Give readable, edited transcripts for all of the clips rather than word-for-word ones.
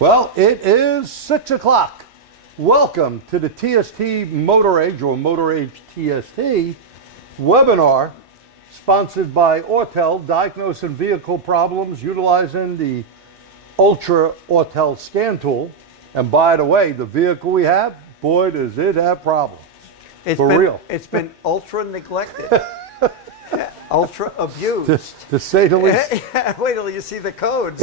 Well, it is 6 o'clock. Welcome to the TST Motor Age or Motor Age TST webinar sponsored by Autel, diagnosing vehicle problems utilizing the Ultra Autel scan tool. And by the way, the vehicle we have, boy, does it have problems. Real. It's been ultra neglected. Ultra abused. To say the least. Wait till you see the codes.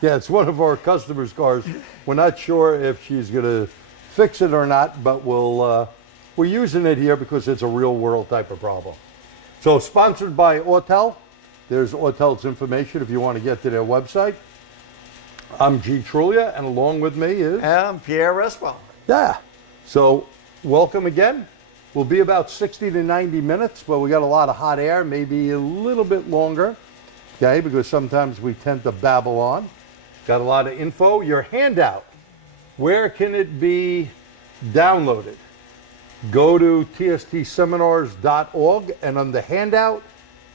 It's one of our customers' cars. We're not sure if she's going to fix it or not, but we're using it here because it's a real world type of problem. So sponsored by Autel. There's Autel's information if you want to get to their website. I'm G. Truglia, and along with me is... I'm Pierre Respaut. Yeah. So welcome again. We'll be about 60 to 90 minutes, but we got a lot of hot air, maybe a little bit longer, okay, because sometimes we tend to babble on. Got a lot of info. Your handout, where can it be downloaded? Go to tstseminars.org, and on the handout,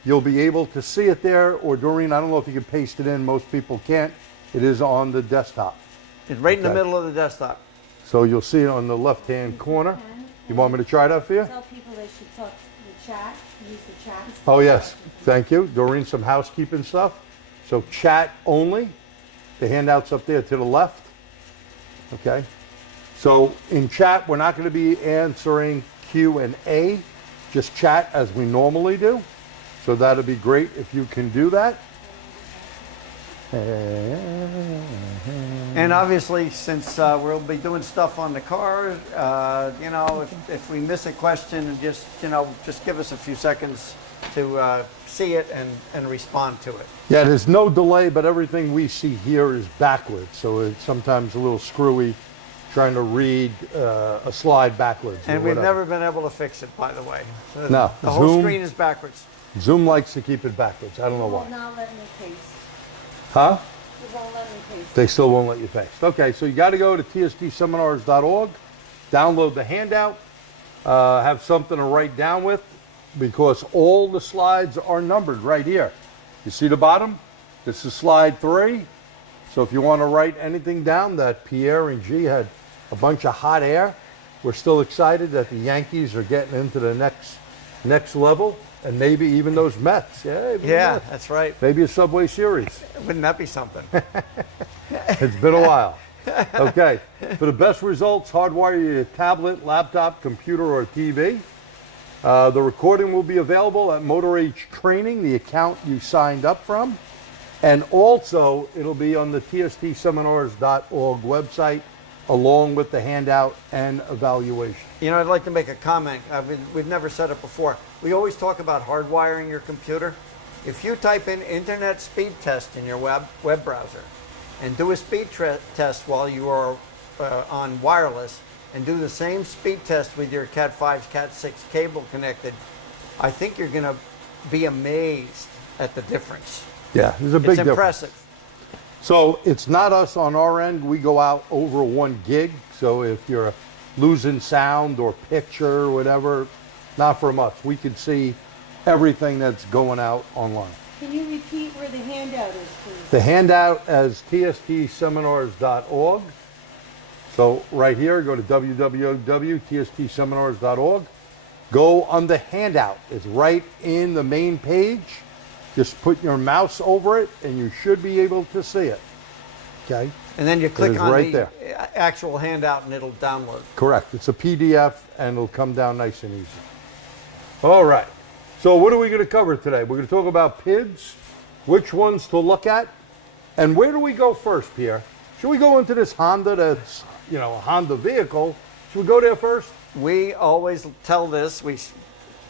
you'll be able to see it there, or Doreen, I don't know if you can paste it in. Most people can't. It is on the desktop. It's right in the middle of the desktop. So you'll see it on the left-hand corner. You want me to try that for you? Tell people they should talk to the chat, use the chat. Oh, yes. Thank you. Doreen, some housekeeping stuff. So chat only. The handout's up there to the left. Okay. So in chat, we're not going to be answering Q&A, just chat as we normally do. So that'd be great if you can do that. And obviously, since we'll be doing stuff on the car, you know, if we miss a question, just give us a few seconds to see it and respond to it. Yeah, there's no delay, but everything we see here is backwards, so it's sometimes a little screwy trying to read a slide backwards. And we've never been able to fix it, by the way. No, the whole screen is backwards. Zoom likes to keep it backwards. I don't know why. They will not let me paste. Huh? They won't let me paste. They still won't let you paste. Okay, so you got to go to tstseminars.org, download the handout, have something to write down with, because all the slides are numbered right here. You see the bottom? This is slide 3. So if you want to write anything down that Pierre and G had a bunch of hot air, we're still excited that the Yankees are getting into the next level. And maybe even those Mets. Yeah, that's right. Maybe a Subway Series. Wouldn't that be something? It's been a while. Okay. For the best results, hardwire your tablet, laptop, computer, or TV. The recording will be available at Motor Age Training, the account you signed up from. And also, it'll be on the tstseminars.org website, along with the handout and evaluation. You know, I'd like to make a comment. We've never said it before. We always talk about hardwiring your computer. If you type in Internet Speed Test in your web browser and do a speed test while you are on wireless and do the same speed test with your Cat 5, Cat 6 cable connected, I think you're going to be amazed at the difference. Yeah, there's a big difference. It's impressive. So it's not us on our end. We go out over 1 gig. So if you're losing sound or picture or whatever, not from us. We can see everything that's going out online. Can you repeat where the handout is, please? The handout is tstseminars.org. So right here, go to www.tstseminars.org. Go on the handout. It's right in the main page. Just put your mouse over it, and you should be able to see it. Okay? And then you click on right the actual handout, and it'll download. Correct. It's a PDF, and it'll come down nice and easy. All right. So what are we going to cover today? We're going to talk about PIDs, which ones to look at, and where do we go first, Pierre? Should we go into this Honda that's, you know, a Honda vehicle? Should we go there first? We always tell this, we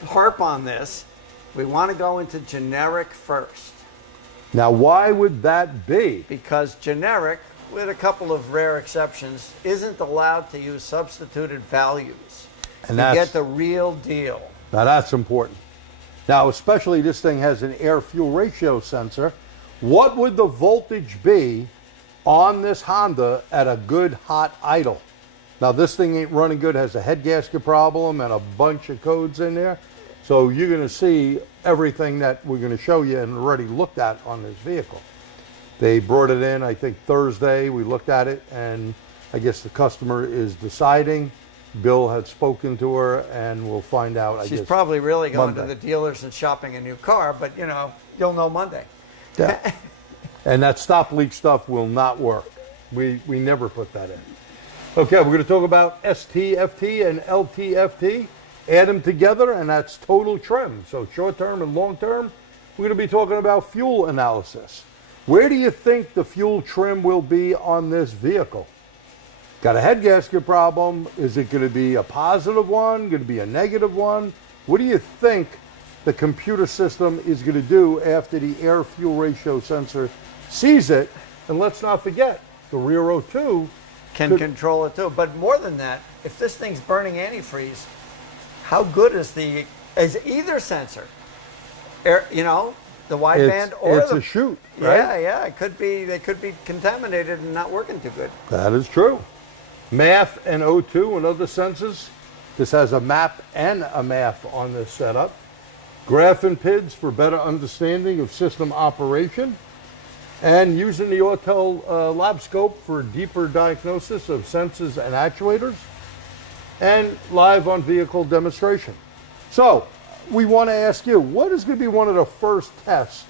harp on this. We want to go into generic first. Now, why would that be? Because generic, with a couple of rare exceptions, isn't allowed to use substituted values to get the real deal. Now, that's important. Now, especially this thing has an air-fuel ratio sensor. What would the voltage be on this Honda at a good hot idle? Now, this thing ain't running good, has a head gasket problem and a bunch of codes in there. So you're going to see everything that we're going to show you and already looked at on this vehicle. They brought it in, I think, Thursday. We looked at it, and I guess the customer is deciding. Bill had spoken to her, and we'll find out, I guess, She's probably really going to Monday. the dealers and shopping a new car, but you know, you'll know Monday. Yeah. And that stop leak stuff will not work. We never put that in. Okay, we're going to talk about STFT and LTFT. Add them together, and that's total trim. So short term and long term, we're going to be talking about fuel analysis. Where do you think the fuel trim will be on this vehicle? Got a head gasket problem? Is it going to be a positive one? Going to be a negative one? What do you think the computer system is going to do after the air fuel ratio sensor sees it? And let's not forget, the rear O2 Can control it too. But more than that, if this thing's burning antifreeze, how good is either sensor? Air, you know, the wideband or it's the a shoot, right? Yeah, it could be. They could be contaminated and not working too good. That is true. MAF and O2 and other sensors. This has a MAP and a MAF on this setup. Graph and PIDs for better understanding of system operation. And using the Autel labscope for deeper diagnosis of sensors and actuators. And live on vehicle demonstration. So we want to ask you, what is going to be one of the first tests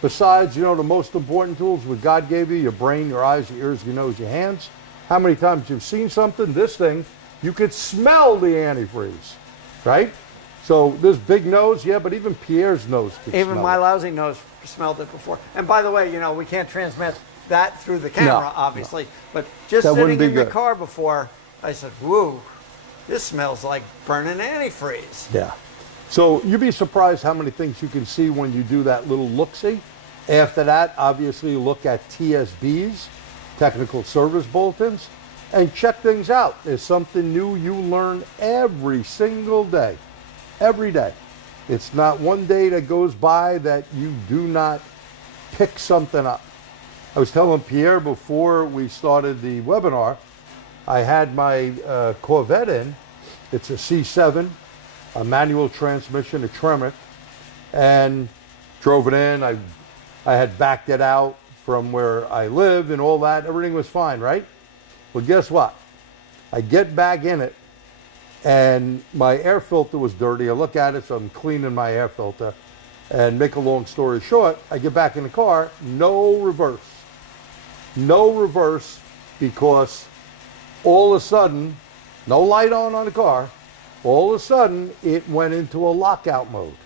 besides, you know, the most important tools what God gave you, your brain, your eyes, your ears, your nose, your hands? How many times you've seen something? This thing, you could smell the antifreeze, right? So this big nose, yeah, but even Pierre's nose could Even smell my it. lousy nose smelled it before. And by the way, you know, we can't transmit that through the camera, obviously. But just That wouldn't sitting be in the good. car before, I said, whoa, this smells like burning antifreeze. Yeah. So you'd be surprised how many things you can see when you do that little look-see. After that, obviously, look at TSBs, technical service bulletins, and check things out. There's something new you learn every single day. Every day. It's not one day that goes by that you do not pick something up. I was telling Pierre before we started the webinar, I had my Corvette in. It's a C7, a manual transmission, a Tremor, and drove it in. I had backed it out from where I lived and all that. Everything was fine, right? Well, guess what? I get back in it, and my air filter was dirty. I look at it, so I'm cleaning my air filter. And make a long story short, I get back in the car, no reverse. No reverse, because all of a sudden, no light on the car, all of a sudden it went into a lockout mode.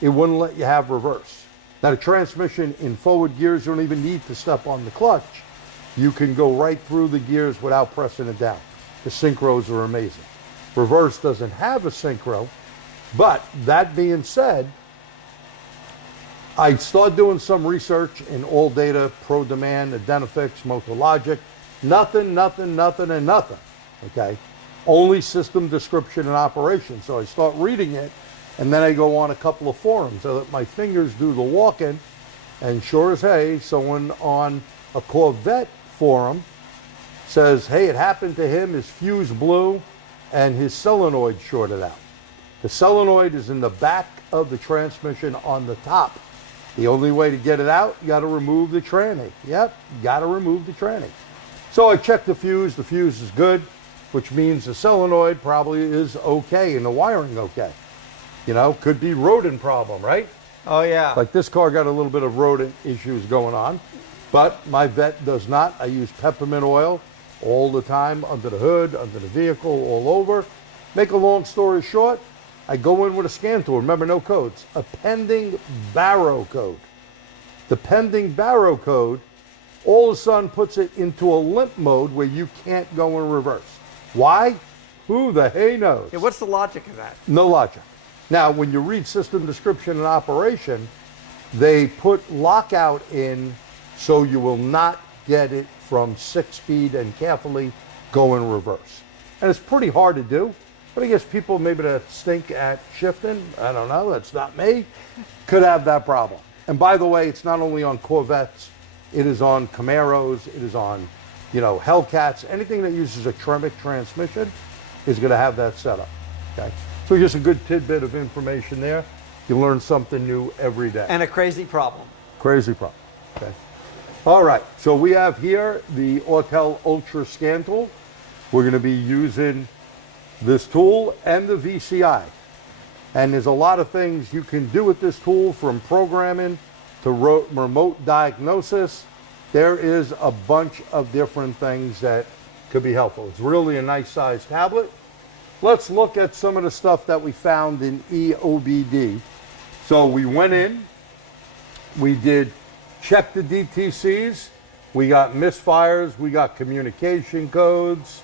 It wouldn't let you have reverse. Now the transmission in forward gears, you don't even need to step on the clutch. You can go right through the gears without pressing it down. The synchros are amazing. Reverse doesn't have a synchro, but that being said, I started doing some research in All Data, Pro Demand, Identifix, Motologic. Nothing, and nothing, okay? Only system description and operation. So I start reading it, and then I go on a couple of forums. I let my fingers do the walking, and sure as hey, someone on a Corvette forum says, hey, it happened to him, his fuse blew, and his solenoid shorted out. The solenoid is in the back of the transmission on the top. The only way to get it out, you got to remove the tranny. Yep, you got to remove the tranny. So I checked the fuse is good, which means the solenoid probably is okay and the wiring okay. You know, could be rodent problem, right? Oh, yeah. Like this car got a little bit of rodent issues going on, but my vet does not. I use peppermint oil all the time under the hood, under the vehicle, all over. Make a long story short, I go in with a scan tool. Remember, no codes. A pending barrow code. The pending barrow code all of a sudden puts it into a limp mode where you can't go in reverse. Why? Who the hey knows? Yeah, what's the logic of that? No logic. Now, when you read system description and operation, they put lockout in so you will not get it from 6-speed and carefully go in reverse. And it's pretty hard to do, but I guess people maybe that stink at shifting, I don't know, that's not me, could have that problem. And by the way, it's not only on Corvettes, it is on Camaros, it is on, you know, Hellcats, anything that uses a Tremor transmission is going to have that setup, okay? So just a good tidbit of information there. You learn something new every day. And a crazy problem. Crazy problem, okay? All right, so we have here the Autel Ultra scan tool. We're going to be using this tool and the VCI. And there's a lot of things you can do with this tool, from programming to remote diagnosis. There is a bunch of different things that could be helpful. It's really a nice sized tablet. Let's look at some of the stuff that we found in EOBD. So we went in, we did check the DTCs, we got misfires, we got communication codes.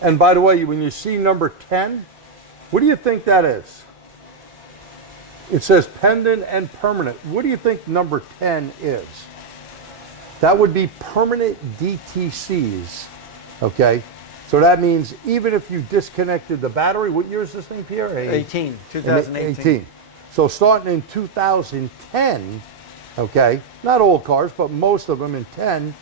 And by the way, when you see number 10, what do you think that is? It says pending and permanent. What do you think number 10 is? That would be permanent DTCs, okay? So that means even if you disconnected the battery, what year is this thing, Pierre? 2018. So starting in 2010, okay, not all cars, but most of them in 10,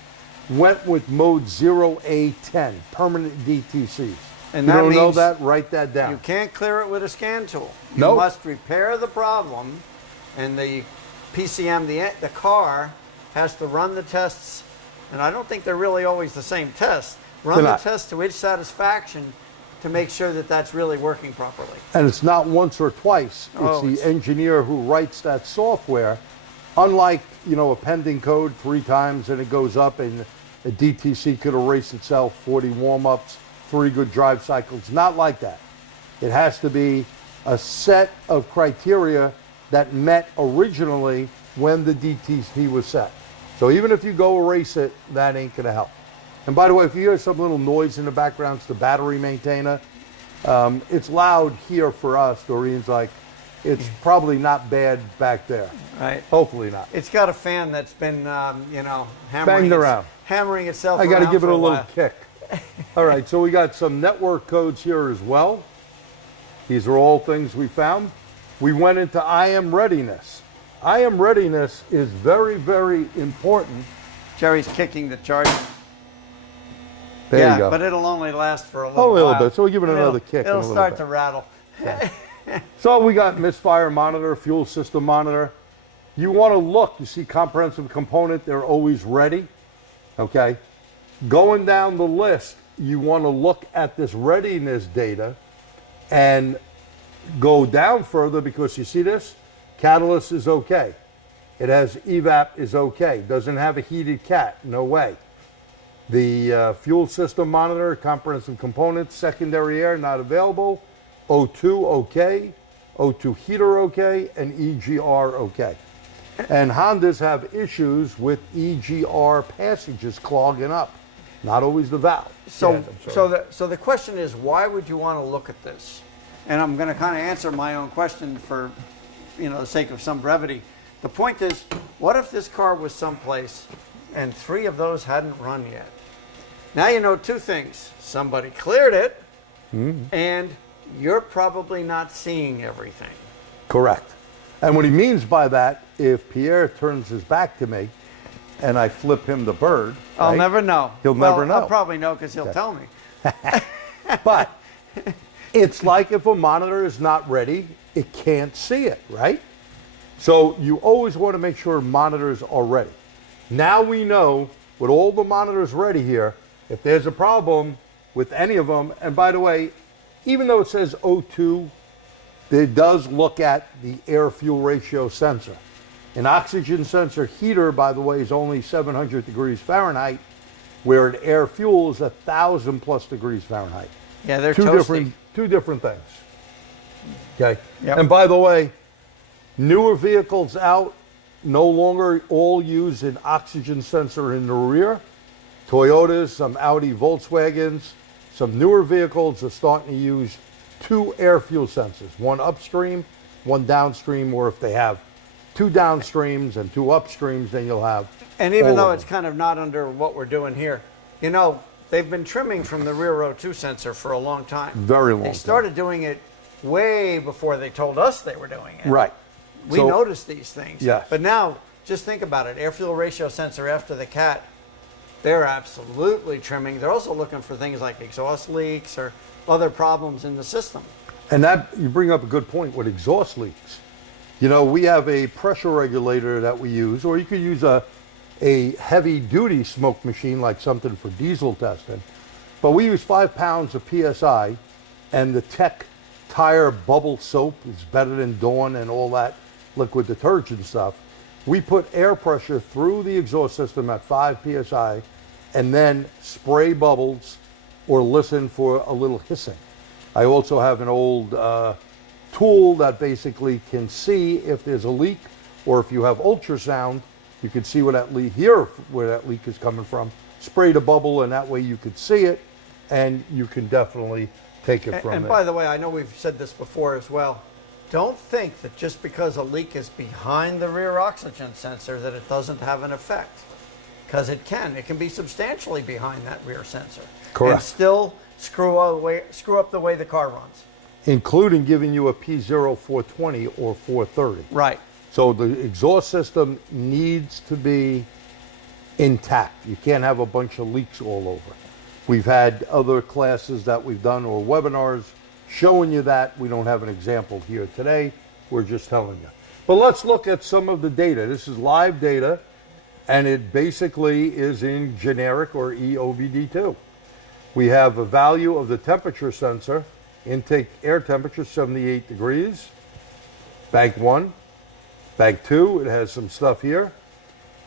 went with mode 0A10, permanent DTCs. And you that don't know means that? Write that down. you can't clear it with a scan tool. You Nope. must repair the problem, and the PCM, the car, has to run the tests, and I don't think they're really always the same tests. Run They're the not. test to its satisfaction to make sure that that's really working properly. And it's not once or twice. It's Oh, the it's- engineer who writes that software. Unlike, you know, a pending code 3 times and it goes up, and a DTC could erase itself, 40 warm-ups, 3 good drive cycles. Not like that. It has to be a set of criteria that met originally when the DTC was set. So even if you go erase it, that ain't gonna help. And by the way, if you hear some little noise in the background, it's the battery maintainer. It's loud here for us. Doreen's like, it's probably not bad back there. Right. Hopefully not. It's got a fan that's been, you know, Banged around. hammering itself I got to around give it for a little while. kick. All right, so we got some network codes here as well. These are all things we found. We went into IM readiness. IM readiness is very, very important. Jerry's kicking the charger. There yeah, you go. but it'll only last for a A little while. bit, so we'll give it another kick in a It'll little start bit. to rattle. So we got misfire monitor, fuel system monitor. You want to look, you see comprehensive component, they're always ready, okay? Going down the list, you want to look at this readiness data and go down further, because you see this? Catalyst is okay. It has evap is okay. Doesn't have a heated cat, no way. The fuel system monitor, comprehensive components, secondary air not available. O2 okay, O2 heater okay, and EGR okay. And Hondas have issues with EGR passages clogging up. Not always the valve. So, Yeah, so the question is, why would you want to look at this? And I'm going to kind of answer my own question for, you know, the sake of some brevity. The point is, what if this car was someplace and 3 of those hadn't run yet? Now you know 2 things. Somebody cleared it, and you're probably not seeing everything. Correct. And what he means by that, if Pierre turns his back to me and I flip him the bird, I'll right? never know. He'll never know. I'll probably know because he'll tell me. But it's like if a monitor is not ready, it can't see it, right? So you always want to make sure monitors are ready. Now we know, with all the monitors ready here, if there's a problem with any of them, and by the way, even though it says O2, it does look at the air-fuel ratio sensor. An oxygen sensor heater, by the way, is only 700 degrees Fahrenheit, where an air-fuel is 1,000 plus degrees Fahrenheit. Yeah, they're two toasty. different things. Okay. Yep. And by the way, newer vehicles out no longer all use an oxygen sensor in the rear. Toyotas, some Audi, Volkswagens, some newer vehicles are starting to use 2 air fuel sensors, one upstream, one downstream, or if they have 2 downstreams and 2 upstreams, then you'll have. And even all though of it's them. kind of not under what we're doing here, you know, they've been trimming from the rear O2 sensor for a long time. Very long They time. started doing it way before they told us they were doing it. Right. We So- noticed these things. Yes. But now, just think about it. Air fuel ratio sensor after the cat, they're absolutely trimming. They're also looking for things like exhaust leaks or other problems in the system. And that, you bring up a good point with exhaust leaks. You know, we have a pressure regulator that we use, or you could use a a heavy duty smoke machine like something for diesel testing, but we use 5 pounds of PSI, and the Tech Tire bubble soap is better than Dawn and all that liquid detergent stuff. We put air pressure through the exhaust system at 5 PSI and then spray bubbles or listen for a little hissing. I also have an old tool that basically can see if there's a leak, or if you have ultrasound, you can see where that leak, hear where that leak is coming from, spray the bubble, and that way you could see it, and you can definitely take it from there. And by the way, I know we've said this before as well. Don't think that just because a leak is behind the rear oxygen sensor that it doesn't have an effect, because it can. It can be substantially behind that rear sensor. Correct. And still screw up the way the car runs. Including giving you a P0 420 or 430. Right. So the exhaust system needs to be intact. You can't have a bunch of leaks all over. We've had other classes that we've done or webinars showing you that. We don't have an example here today. We're just telling you. But let's look at some of the data. This is live data, and it basically is in generic or EOBD2. We have a value of the temperature sensor, intake air temperature 78 degrees, bank 1. Bank 2, it has some stuff here.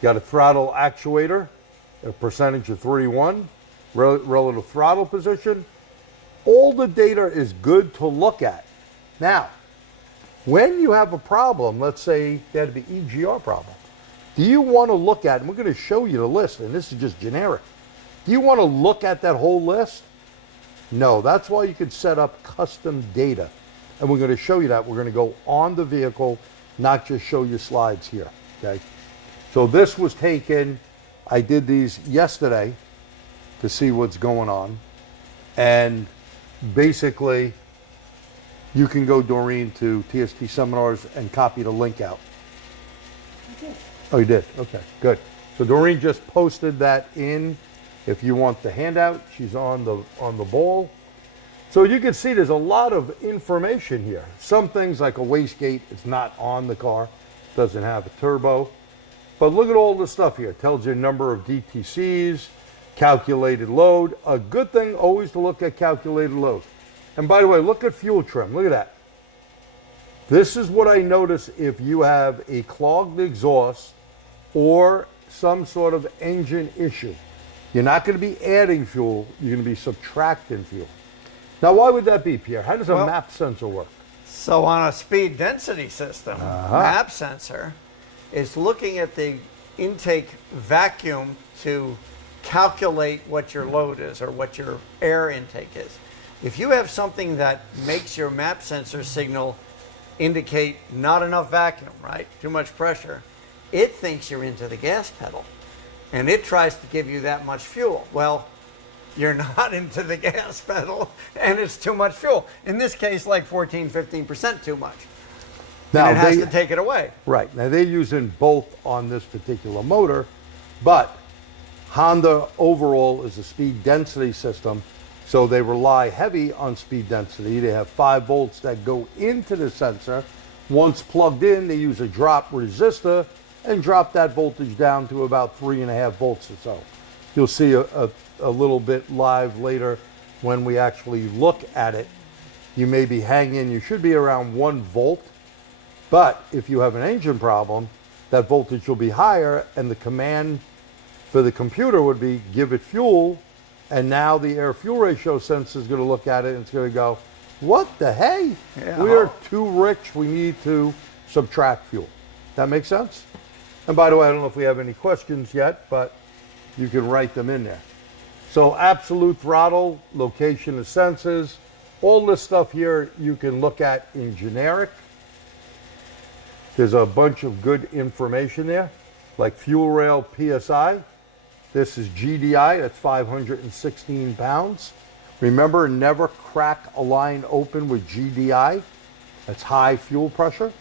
Got a throttle actuator, a percentage of 31, relative throttle position. All the data is good to look at. Now, when you have a problem, let's say they had to be EGR problem, do you want to look at, and we're going to show you the list, and this is just generic. Do you want to look at that whole list? No, that's why you could set up custom data. And we're going to show you that. We're going to go on the vehicle, not just show you slides here, okay? So this was taken, I did these yesterday to see what's going on. And basically, you can go, Doreen, to TST seminars and copy the link out. I did. Oh, you did? Okay, good. So Doreen just posted that in. If you want the handout, she's on the ball. So you can see there's a lot of information here. Some things like a wastegate, it's not on the car, doesn't have a turbo. But look at all the stuff here. It tells you number of DTCs, calculated load. A good thing always to look at calculated load. And by the way, look at fuel trim. Look at that. This is what I notice if you have a clogged exhaust or some sort of engine issue. You're not going to be adding fuel, you're going to be subtracting fuel. Now, why would that be, Pierre? How does a map sensor work? So on a speed density system, map sensor is looking at the intake vacuum to calculate what your load is or what your air intake is. If you have something that makes your map sensor signal indicate not enough vacuum, right? Too much pressure, it thinks you're into the gas pedal and it tries to give you that much fuel. Well, you're not into the gas pedal and it's too much fuel. In this case, like 14, 15% too much. Now and it has to take it away. Right. Now they're using both on this particular motor, but Honda overall is a speed density system, so they rely heavy on speed density. They have 5 volts that go into the sensor. Once plugged in, they use a drop resistor and drop that voltage down to about 3.5 volts or so. You'll see a little bit live later when we actually look at it. You may be hanging, you should be around 1 volt, but if you have an engine problem, that voltage will be higher, and the command for the computer would be give it fuel, and now the air fuel ratio sensor is going to look at it and it's going to go, what the hey? Yeah. We are too rich, we need to subtract fuel. That makes sense? And by the way, I don't know if we have any questions yet, but you can write them in there. So absolute throttle, location of sensors, all this stuff here you can look at in generic. There's a bunch of good information there, like fuel rail PSI. This is GDI, that's 516 pounds. Remember, never crack a line open with GDI. That's high fuel pressure.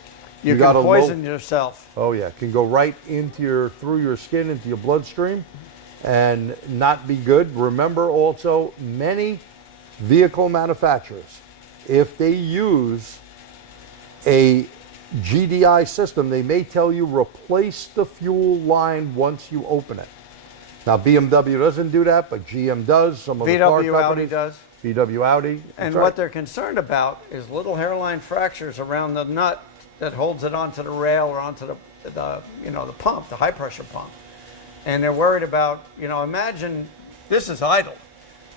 You can poison yourself. Oh yeah, it can go right into through your skin, into your bloodstream, and not be good. Remember also, many vehicle manufacturers, if they use a GDI system, they may tell you replace the fuel line once you open it. Now BMW doesn't do that, but GM does. Some of the car VW Audi companies does. VW Audi. And That's what right. they're concerned about is little hairline fractures around the nut that holds it onto the rail or onto the pump, the high pressure pump. And they're worried about, imagine this is idle,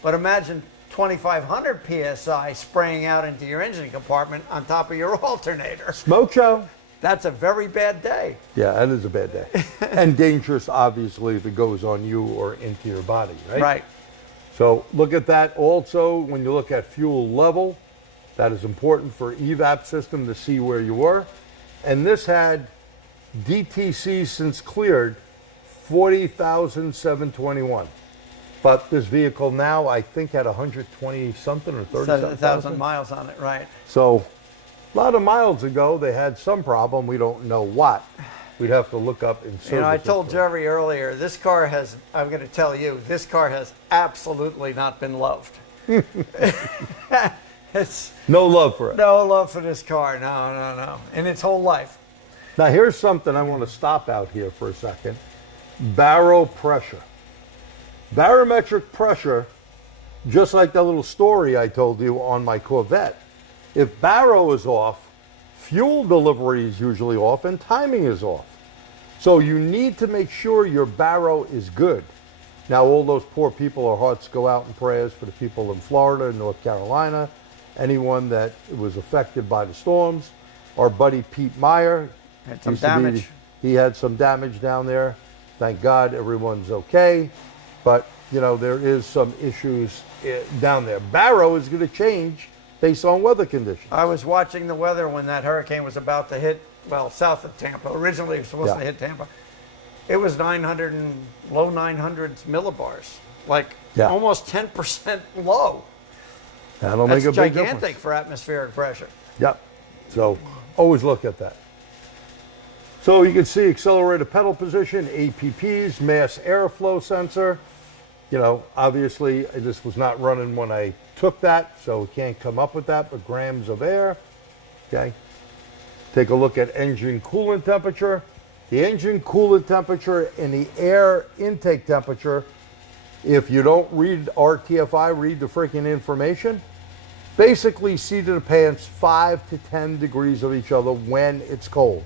but imagine 2,500 PSI spraying out into your engine compartment on top of your alternator. Smoke show. That's a very bad day. Yeah, that is a bad day. And dangerous, obviously, if it goes on you or into your body, right? Right. So look at that also when you look at fuel level. That is important for evap system to see where you were. And this had DTC since cleared 40,721. But this vehicle now, I think, had 120 something or 30 something 7,000 miles on it, right. So a lot of miles ago, they had some problem. We don't know what. We'd have to look up in service. I told history. Jerry earlier, this car has, I'm going to tell you, this car has absolutely not been loved. It's No love for it. no love for this car, no, in its whole life. Now here's something I want to stop out here for a second. Baro pressure. Barometric pressure, just like that little story I told you on my Corvette. If baro is off, fuel delivery is usually off and timing is off. So you need to make sure your baro is good. Now all those poor people, our hearts go out in prayers for the people in Florida and North Carolina, anyone that was affected by the storms. Our buddy Pete Meyer, Had some used to be- damage. he had some damage down there. Thank God everyone's okay. But, there is some issues down there. Baro is going to change based on weather conditions. I was watching the weather when that hurricane was about to hit, south of Tampa. Originally it was supposed Yeah. to hit Tampa. It was 900 and low 900s millibars, Yeah. almost 10% low. That'll That's make a big gigantic difference. for atmospheric pressure. Yep. So always look at that. So you can see accelerator pedal position, APPs, mass airflow sensor. Obviously this was not running when I took that, so we can't come up with that, but grams of air. Okay. Take a look at engine coolant temperature. The engine coolant temperature and the air intake temperature, if you don't read RTFI, read the freaking information, basically seat of the pants 5 to 10 degrees of each other when it's cold.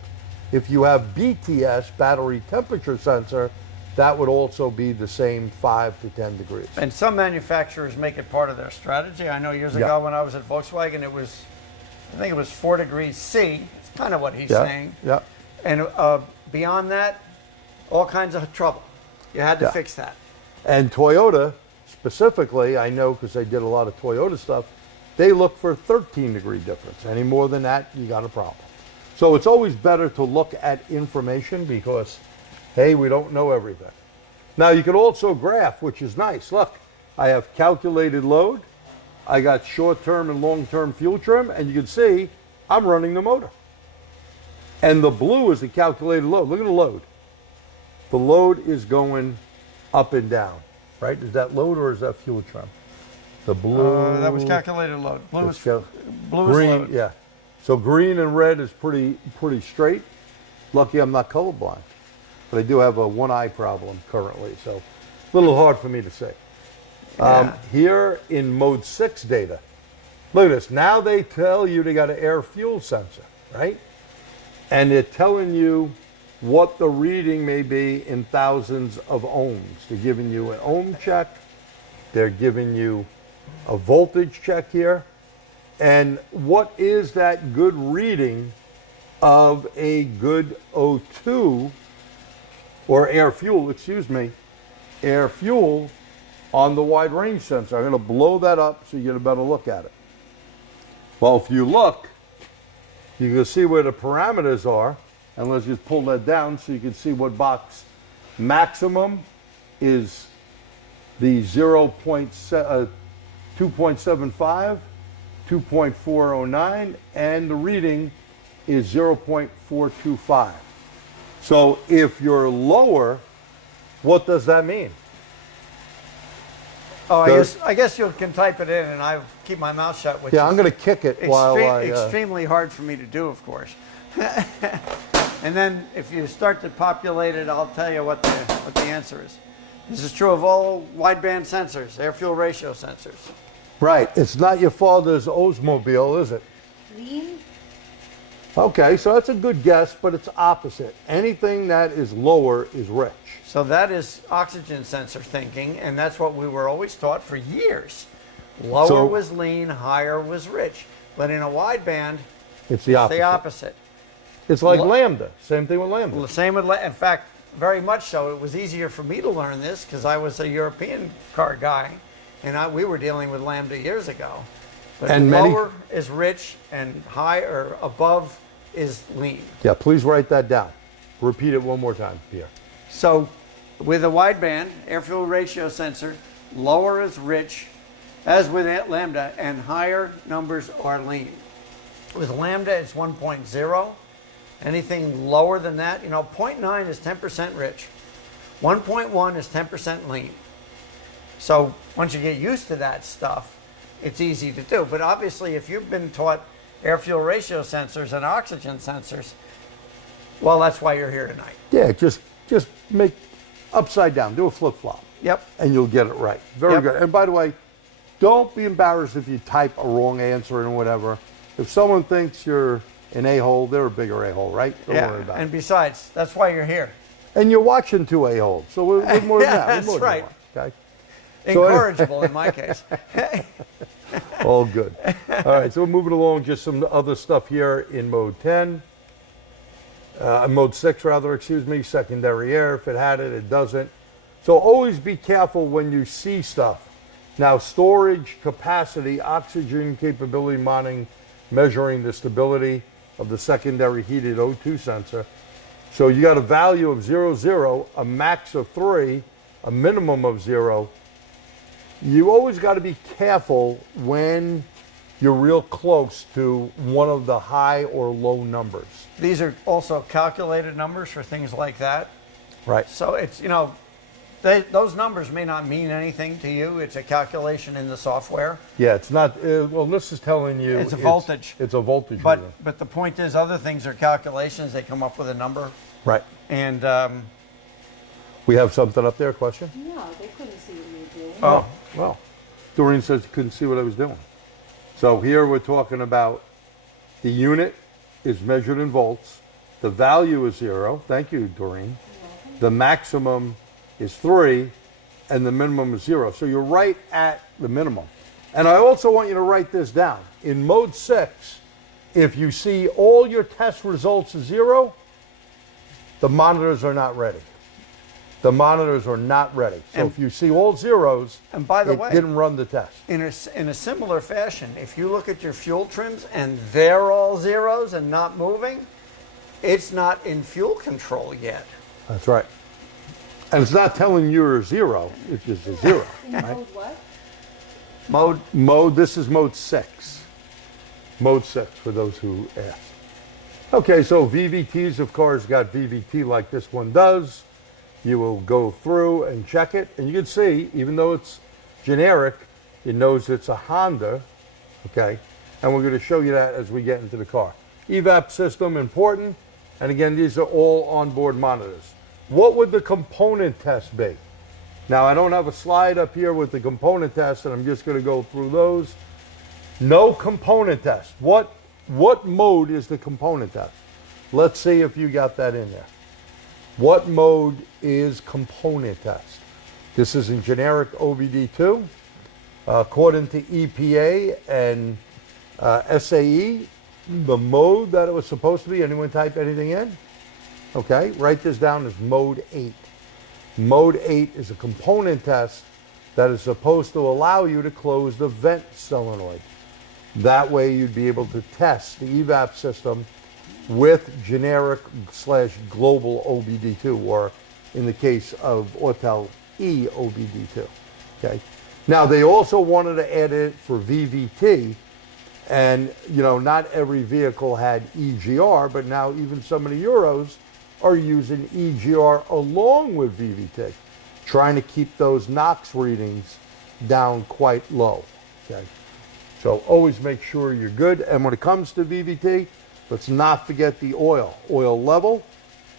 If you have BTS, battery temperature sensor, that would also be the same 5 to 10 degrees. And some manufacturers make it part of their strategy. I know years Yeah. ago when I was at Volkswagen, I think it was 4 degrees C. It's kind of what he's saying. Yeah. And beyond that, all kinds of trouble. You had to Yeah. fix that. And Toyota, specifically, I know because I did a lot of Toyota stuff, they look for 13-degree difference. Any more than that, you got a problem. So it's always better to look at information because, hey, we don't know everything. Now you can also graph, which is nice. Look, I have calculated load. I got short-term and long-term fuel trim, and you can see I'm running the motor. And the blue is the calculated load. Look at the load. The load is going up and down, right? Is that load or is that fuel trim? The blue. That was calculated load. Blue It's is cal- blue is green, load. yeah. So green and red is pretty straight. Lucky I'm not colorblind, but I do have a one-eye problem currently, so a little hard for me to say. Yeah. Here in mode 6 data, look at this. Now they tell you they got an air fuel sensor, right? And they're telling you what the reading may be in thousands of ohms. They're giving you an ohm check. They're giving you a voltage check here. And what is that good reading of a good O2 or air fuel, air fuel on the wide range sensor? I'm going to blow that up so you get a better look at it. Well, if you look, you can see where the parameters are. And let's just pull that down so you can see what box. Maximum is the 2.75, 2.409, and the reading is 0.425. So if you're lower, what does that mean? Oh, Does- I guess you can type it in and I keep my mouth shut, which Yeah, is I'm going to kick it while I... extremely hard for me to do, of course. And then if you start to populate it, I'll tell you what the answer is. This is true of all wideband sensors, air-fuel ratio sensors. Right. It's not your father's Oldsmobile, is it? Lean? Okay, so that's a good guess, but it's opposite. Anything that is lower is rich. So that is oxygen sensor thinking, and that's what we were always taught for years. Lower was lean, higher was rich. But in a wideband, it's the opposite. The opposite. It's like lambda. Same thing with lambda. Well, same with, in fact, very much so. It was easier for me to learn this because I was a European car guy, and we were dealing with lambda years ago. But and lower is rich, and high or above is lean. Yeah, please write that down. Repeat it one more time, Pierre. So with a wideband air-fuel ratio sensor, lower is rich, as with lambda, and higher numbers are lean. With lambda, it's 1.0. Anything lower than that, 0.9 is 10% rich. 1.1 is 10% lean. So once you get used to that stuff, it's easy to do. But obviously, if you've been taught air-fuel ratio sensors and oxygen sensors, well, that's why you're here tonight. Yeah, just make upside down. Do a flip-flop. Yep. And you'll get it right. Very good. And by the way, don't be embarrassed if you type a wrong answer and whatever. If someone thinks you're an a-hole, they're a bigger a-hole, right? Don't worry about it. And besides, that's why you're here. And you're watching two a-holes, so we're more than that. That's more right. Than one, okay? Incorrigible in my case. All good. All right, so we're moving along. Just some other stuff here in mode 10. Mode 6, rather, excuse me. Secondary air. If it had it, it doesn't. So always be careful when you see stuff. Now, storage capacity, oxygen capability monitoring, measuring the stability of the secondary heated O2 sensor. So you got a value of 0, 0, a max of 3, a minimum of 0. You always got to be careful when you're real close to one of the high or low numbers. These are also calculated numbers for things like that. Right. So it's, those numbers may not mean anything to you. It's a calculation in the software. Yeah, it's not, well, this is telling you. It's a voltage. It's a voltage. But the point is, other things are calculations. They come up with a number. Right. And we have something up there, question? No, they couldn't see what you were doing. Oh, well, Doreen says she couldn't see what I was doing. So here we're talking about the unit is measured in volts. The value is 0. Thank you, Doreen. The maximum is 3, and the minimum is 0. So you're right at the minimum. And I also want you to write this down. In mode 6, if you see all your test results as 0, the monitors are not ready. The monitors are not ready. So if you see all zeros, and by the way, it didn't run the test. In a similar fashion, if you look at your fuel trims and they're all zeros and not moving, it's not in fuel control yet. That's right. And it's not telling you you're 0, it's just a 0. In Right? mode what? Mode, this is mode 6. Mode 6 for those who asked. Okay, so VVTs of cars got VVT like this one does. You will go through and check it, and you can see, even though it's generic, it knows it's a Honda, okay? And we're going to show you that as we get into the car. EVAP system, important, and again, these are all onboard monitors. What would the component test be? Now, I don't have a slide up here with the component test, and I'm just going to go through those. No component test. What mode is the component test? Let's see if you got that in there. What mode is component test? This is in generic OBD2. According to EPA and SAE, the mode that it was supposed to be, anyone type anything in? Okay, write this down as mode 8. Mode 8 is a component test that is supposed to allow you to close the vent solenoid. That way you'd be able to test the EVAP system with generic/global OBD2, or in the case of Autel EOBD2. Okay. Now they also wanted to add it for VVT, and not every vehicle had EGR, but now even some of the Euros are using EGR along with VVT, trying to keep those NOx readings down quite low. Okay. So always make sure you're good. And when it comes to VVT, Let's not forget the oil. Oil level,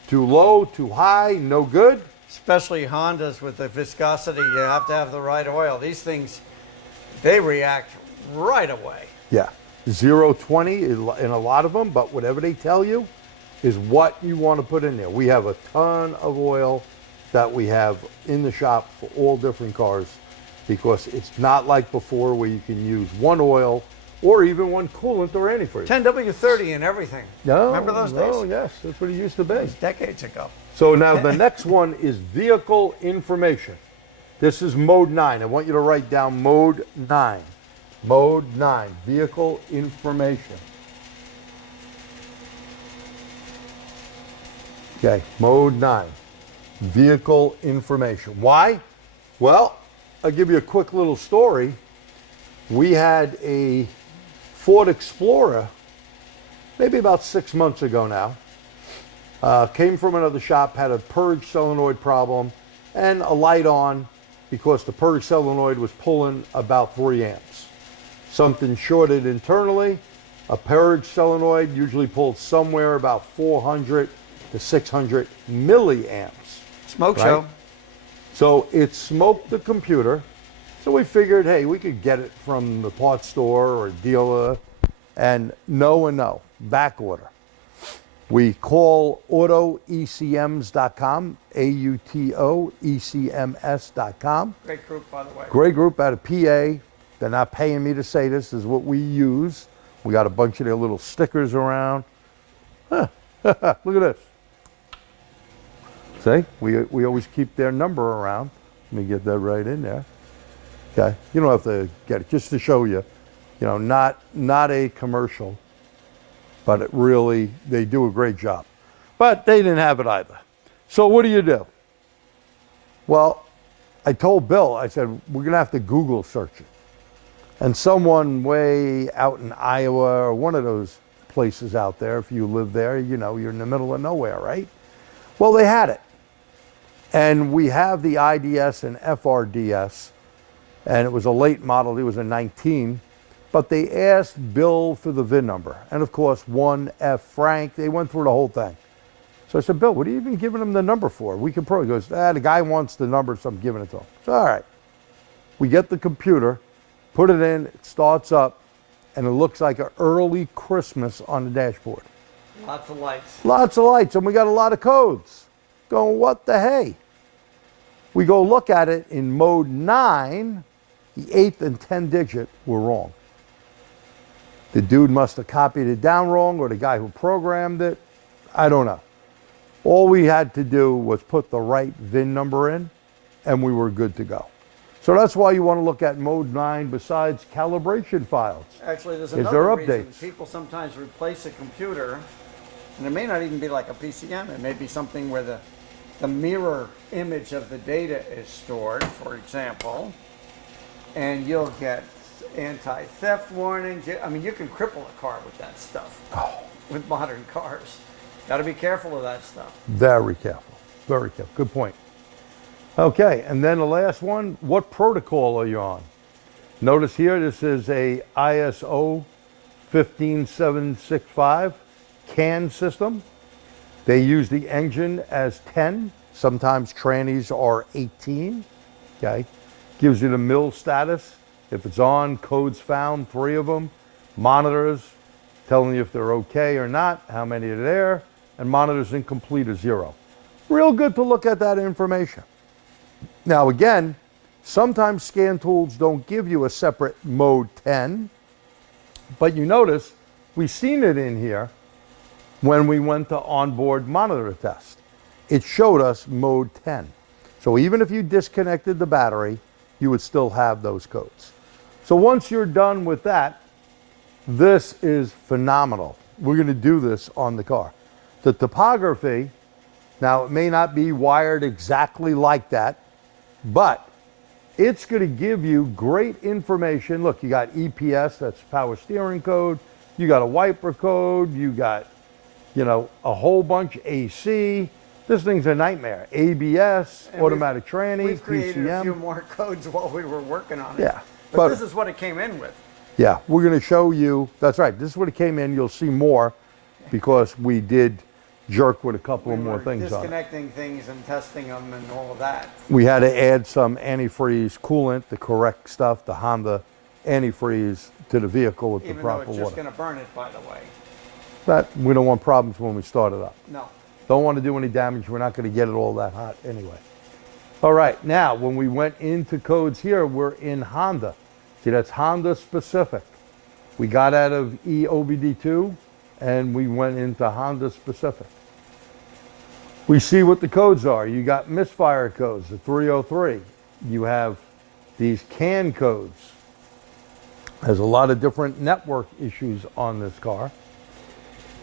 too low, too high, no good. Especially Hondas with the viscosity, you have to have the right oil. These things, they react right away. Yeah, 0-20 in a lot of them, but whatever they tell you is what you want to put in there. We have a ton of oil that we have in the shop for all different cars, because it's not like before where you can use one oil or even one coolant or antifreeze. 10W30 and everything. No, Remember those days? Oh, yes, that's what it used to be. It was decades ago. So now the next one is vehicle information. This is mode 9. I want you to write down mode 9. Mode 9, vehicle information. Okay, mode 9, vehicle information. Why? Well, I'll give you a quick little story. We had a Ford Explorer, maybe about 6 months ago now. Came from another shop, had a purge solenoid problem and a light on because the purge solenoid was pulling about 3 amps. Something shorted internally. A purge solenoid usually pulls somewhere about 400 to 600 milliamps. Smoke right? show. So it smoked the computer. So we figured, hey, we could get it from the parts store or dealer, and no, back order. We call autoecms.com, AUTOECMS.com. Great group, by the way. Great group out of PA. They're not paying me to say this is what we use. We got a bunch of their little stickers around. Huh. Look at this. See, we always keep their number around. Let me get that right in there. Okay, you don't have to get it, just to show you, you know, not a commercial, but it really, they do a great job. But they didn't have it either. So what do? Well, I told Bill, I said, we're gonna have to Google search it. And someone way out in Iowa or one of those places out there, if you live there, you know, you're in the middle of nowhere, right? Well, they had it. And we have the IDS and FRDS, and it was a late model, it was a 19, but they asked Bill for the VIN number. And of course, 1F Frank, they went through the whole thing. So I said, Bill, what are you even giving him the number for? We can probably, he goes, the guy wants the number, so I'm giving it to him. So all right, we get the computer, put it in, it starts up, and it looks like an early Christmas on the dashboard. Lots of lights. Lots of lights, and we got a lot of codes. Going, what the hey? We go look at it in mode 9, the 8th and 10 digit were wrong. The dude must have copied it down wrong, or the guy who programmed it, I don't know. All we had to do was put the right VIN number in, and we were good to go. So that's why you want to look at mode 9 besides calibration files. Actually, there's Is another there reason. updates? People sometimes replace a computer, and it may not even be like a PCM. It may be something where the mirror image of the data is stored, for example, and you'll get anti-theft warnings. I mean, you can cripple a car with that stuff, with modern cars. Got to be careful of that stuff. Very careful, very careful. Good point. Okay, and then the last one, what protocol are you on? Notice here, this is a ISO 15765 CAN system. They use the engine as 10. Sometimes trannies are 18, okay? Gives you the mill status. If it's on, codes found, 3 of them. Monitors, telling you if they're okay or not, how many are there, and monitors incomplete or 0. Real good to look at that information. Now again, sometimes scan tools don't give you a separate mode 10, but you notice we've seen it in here when we went to onboard monitor test. It showed us mode 10. So even if you disconnected the battery, you would still have those codes. So once you're done with that, this is phenomenal. We're gonna do this on the car. The topography, now it may not be wired exactly like that, but it's gonna give you great information. Look, you got EPS, that's power steering code. You got a wiper code. You got, you know, a whole bunch AC. This thing's a nightmare. ABS, And automatic tranny, We've created PCM. a few more codes while we were working on it. Yeah, But this is what it came in with. yeah, we're gonna show you, that's right, this is what it came in, you'll see more. because we did jerk with a couple We of more were things on it. disconnecting things and testing them and all of that. We had to add some antifreeze coolant, the correct stuff, the Honda antifreeze to the vehicle with the Even though proper it's just water. going to burn it, by the way. But we don't want problems when we start it up. No. Don't want to do any damage. We're not going to get it all that hot anyway. All right, now when we went into codes here, we're in Honda. See, that's Honda specific. We got out of EOBD2 and we went into Honda specific. We see what the codes are. You got misfire codes, the 303. You have these CAN codes. There's a lot of different network issues on this car.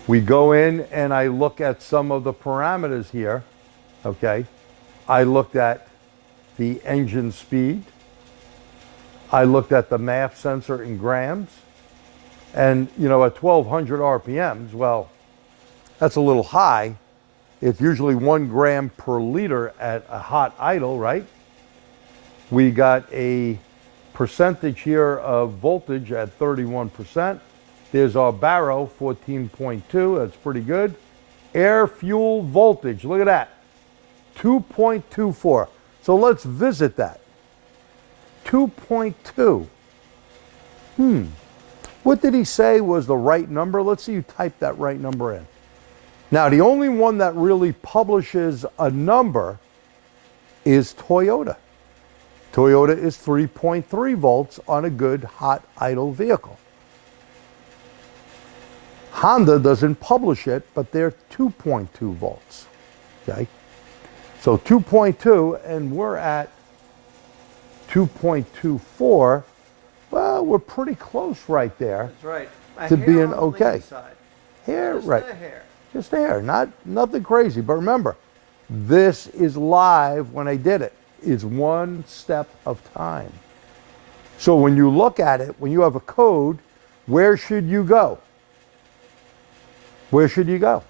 We go in and I look at some of the parameters here, okay? I looked at the engine speed. I looked at the MAF sensor in grams. And, you know, at 1200 RPMs, well, that's a little high. It's usually 1 gram per liter at a hot idle, right? We got a percentage here of voltage at 31%. There's our baro, 14.2, that's pretty good. Air fuel voltage, look at that, 2.24. So let's visit that. 2.2. What did he say was the right number? Let's see you type that right number in. Now, the only one that really publishes a number is Toyota. Toyota is 3.3 volts on a good hot idle vehicle. Honda doesn't publish it, but they're 2.2 volts, okay? So 2.2, and we're at 2.24. Well, we're pretty close right there. That's right. A To hair being on the okay. lean side. Here, Just right. a hair. Just there, nothing crazy. But remember, this is live when I did it. It's one step of time. So when you look at it, when you have a code, where should you go? Where should you go?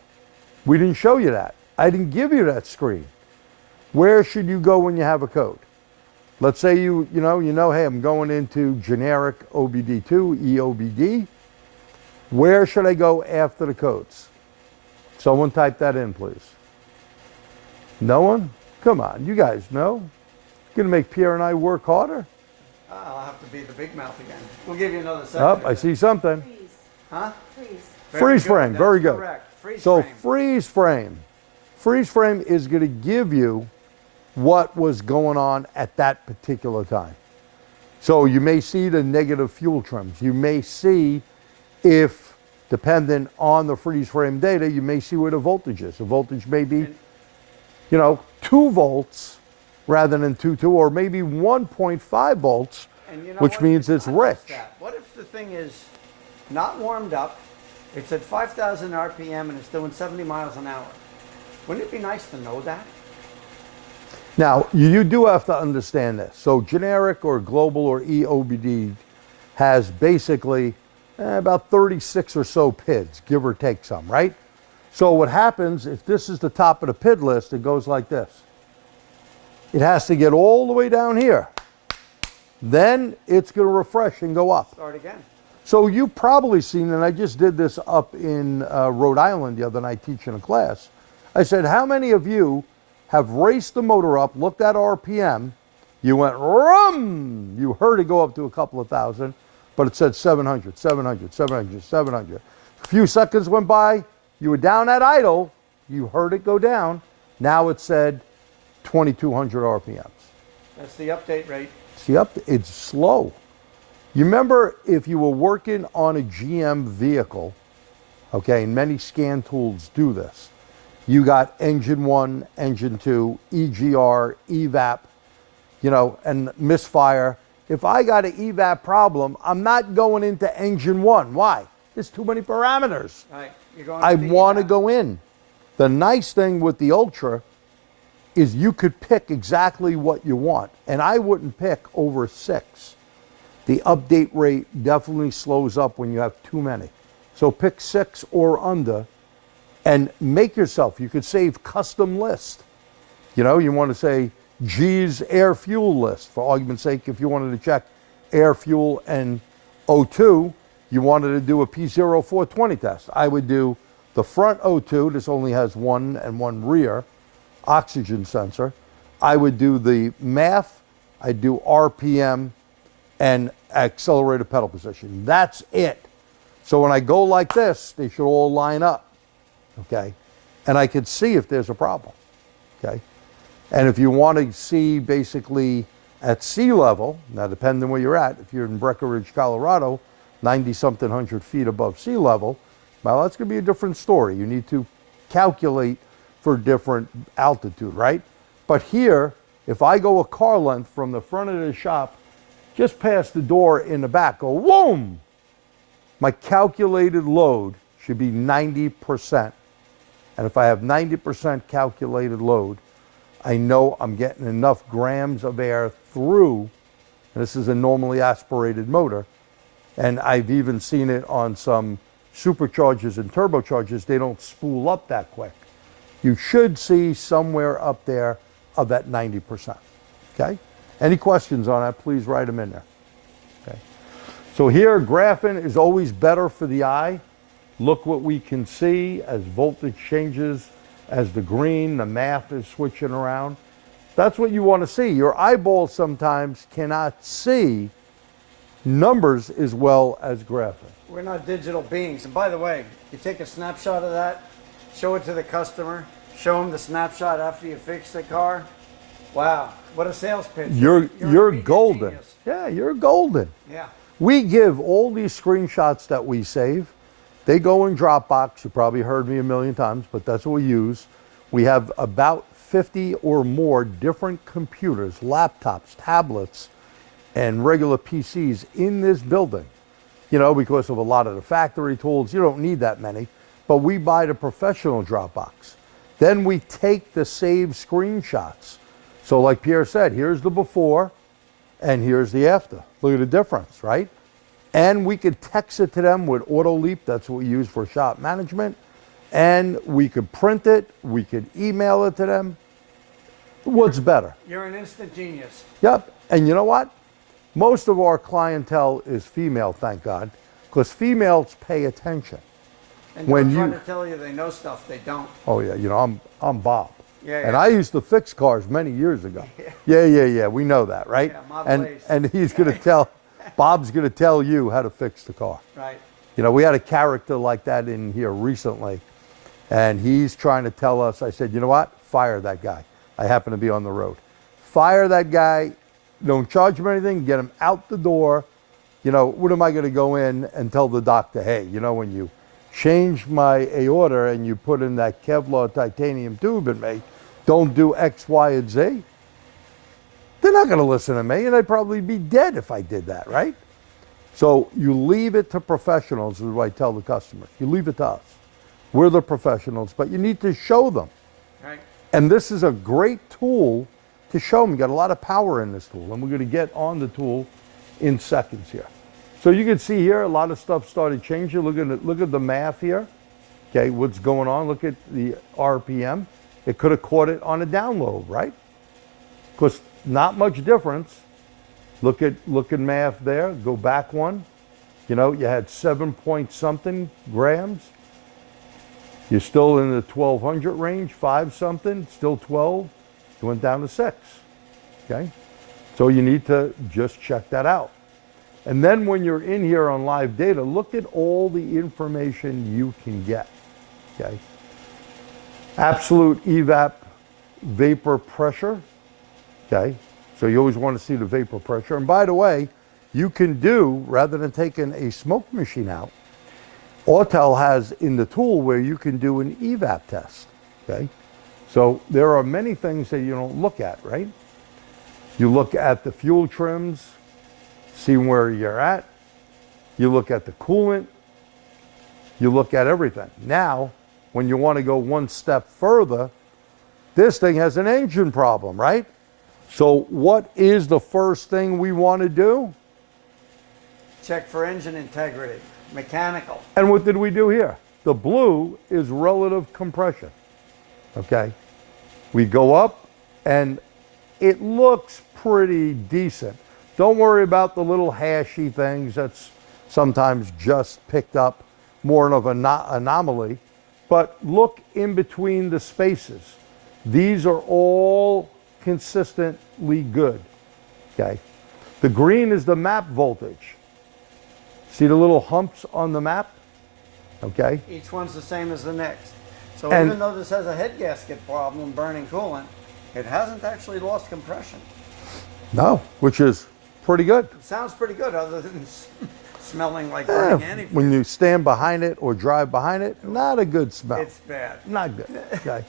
We didn't show you that. I didn't give you that screen. Where should you go when you have a code? Let's say you know, hey, I'm going into generic OBD2, EOBD. Where should I go after the codes? Someone type that in, please. No one? Come on, you guys know. Gonna make Pierre and I work harder? I'll have to be the big mouth again. We'll give you another second. Oh, I see something. Freeze. Huh? Freeze. Very Freeze good. frame, very That's good. correct. Freeze So frame. freeze frame. Freeze frame is going to give you what was going on at that particular time. So you may see the negative fuel trims. You may see if, dependent on the freeze frame data, you may see where the voltage is. The voltage may be, 2 volts rather than 2.2, or maybe 1.5 volts, And you know which what? means it's Not just rich. that. What if the thing is not warmed up, it's at 5,000 RPM and it's doing 70 miles an hour? Wouldn't it be nice to know that? Now, you do have to understand this. So generic or global or EOBD has basically about 36 or so PIDs, give or take some, right? So what happens, if this is the top of the PID list, it goes like this. It has to get all the way down here. Then it's going to refresh and go up. Start again. So you've probably seen, and I just did this up in Rhode Island the other night teaching a class. I said, how many of you have raced the motor up, looked at RPM, you went rum, you heard it go up to a couple of thousand, but it said 700, 700, 700, 700. A few seconds went by, you were down at idle, you heard it go down, now it said 2,200 RPMs. That's the update rate. See, it's slow. You remember if you were working on a GM vehicle, okay, and many scan tools do this, you got engine 1, engine 2, EGR, EVAP, and misfire. If I got an EVAP problem, I'm not going into engine 1. Why? There's too many parameters. Right. You're going I to the want to EVAP. go in. The nice thing with the Ultra is you could pick exactly what you want, and I wouldn't pick over 6. The update rate definitely slows up when you have too many. So pick 6 or under and make yourself, you could save custom list. You want to say G's air fuel list, for argument's sake, if you wanted to check air fuel and O2, you wanted to do a P0420 test. I would do the front O2, this only has one and one rear oxygen sensor. I would do the math, I'd do RPM and accelerated pedal position. That's it. So when I go like this, they should all line up, okay? And I can see if there's a problem, okay? And if you want to see basically at sea level, now depending where you're at, if you're in Breckenridge, Colorado, 90-something hundred feet above sea level, well, that's going to be a different story. You need to calculate for different altitude, right? But here, if I go a car length from the front of the shop, just past the door in the back, go whoom, my calculated load should be 90%. And if I have 90% calculated load, I know I'm getting enough grams of air through, and this is a normally aspirated motor, and I've even seen it on some superchargers and turbochargers, they don't spool up that quick. You should see somewhere up there of that 90%, okay? Any questions on that, please write them in there, okay? So here, graphing is always better for the eye. Look what we can see as voltage changes, as the green, the math is switching around. That's what you want to see. Your eyeballs sometimes cannot see numbers as well as graphing. We're not digital beings. And by the way, you take a snapshot of that, show it to the customer, show them the snapshot after you fix the car. Wow, what a sales pitch. You're a media golden. genius. Yeah, you're golden. Yeah. We give all these screenshots that we save. They go in Dropbox. You probably heard me a million times, but that's what we use. We have about 50 or more different computers, laptops, tablets, and regular PCs in this building. You know, because of a lot of the factory tools, you don't need that many, but we buy the professional Dropbox. Then we take the saved screenshots. So like Pierre said, here's the before and here's the after. Look at the difference, right? And we could text it to them with AutoLeap. That's what we use for shop management. And we could print it. We could email it to them. What's better? You're an instant genius. Yep. And you know what? Most of our clientele is female, thank God, because females pay attention. And When they're you- trying to tell you they know stuff they don't. Oh yeah, you know, I'm Bob. Yeah, And yeah. I used to fix cars many years ago. Yeah. We know that, right? Yeah, Model A's. And he's going to tell, Bob's going to tell you how to fix the car. Right. You know, we had a character like that in here recently, and he's trying to tell us, I said, you know what? Fire that guy. I happen to be on the road. Fire that guy. Don't charge him anything. Get him out the door. You know, what am I going to go in and tell the doctor, hey, you know, when you change my aorta and you put in that Kevlar titanium tube in me, don't do X, Y, and Z? They're not going to listen to me, and I'd probably be dead if I did that, right? So you leave it to professionals, is what I tell the customers. You leave it to us. We're the professionals, but you need to show them. Right. And this is a great tool to show them. You got a lot of power in this tool, and we're going to get on the tool in seconds here. So you can see here, a lot of stuff started changing. Look at the math here. Okay, what's going on? Look at the RPM. It could have caught it on a download, right? Because not much difference. Look at math there. Go back one. You know, you had 7 point something grams. You're still in the 1200 range, 5 something, still 12. You went down to 6. Okay? So you need to just check that out. And then when you're in here on live data, look at all the information you can get. Okay? Absolute evap vapor pressure. Okay? So you always want to see the vapor pressure. And by the way, you can do, rather than taking a smoke machine out, Autel has in the tool where you can do an evap test. Okay? So there are many things that you don't look at, right? You look at the fuel trims, see where you're at. You look at the coolant. You look at everything. Now, when you want to go one step further, this thing has an engine problem, right? So what is the first thing we want to do? Check for engine integrity, mechanical. And what did we do here? The blue is relative compression. Okay? We go up and it looks pretty decent. Don't worry about the little hashy things. That's sometimes just picked up more of an anomaly. but look in between the spaces. These are all consistently good, okay? The green is the map voltage. See the little humps on the map? Okay? Each one's the same as the next. So And- even though this has a head gasket problem burning coolant, it hasn't actually lost compression. No, which is pretty good. It sounds pretty good other than smelling like burning antifreeze. When you stand behind it or drive behind it, not a good smell. It's bad. Not good, okay?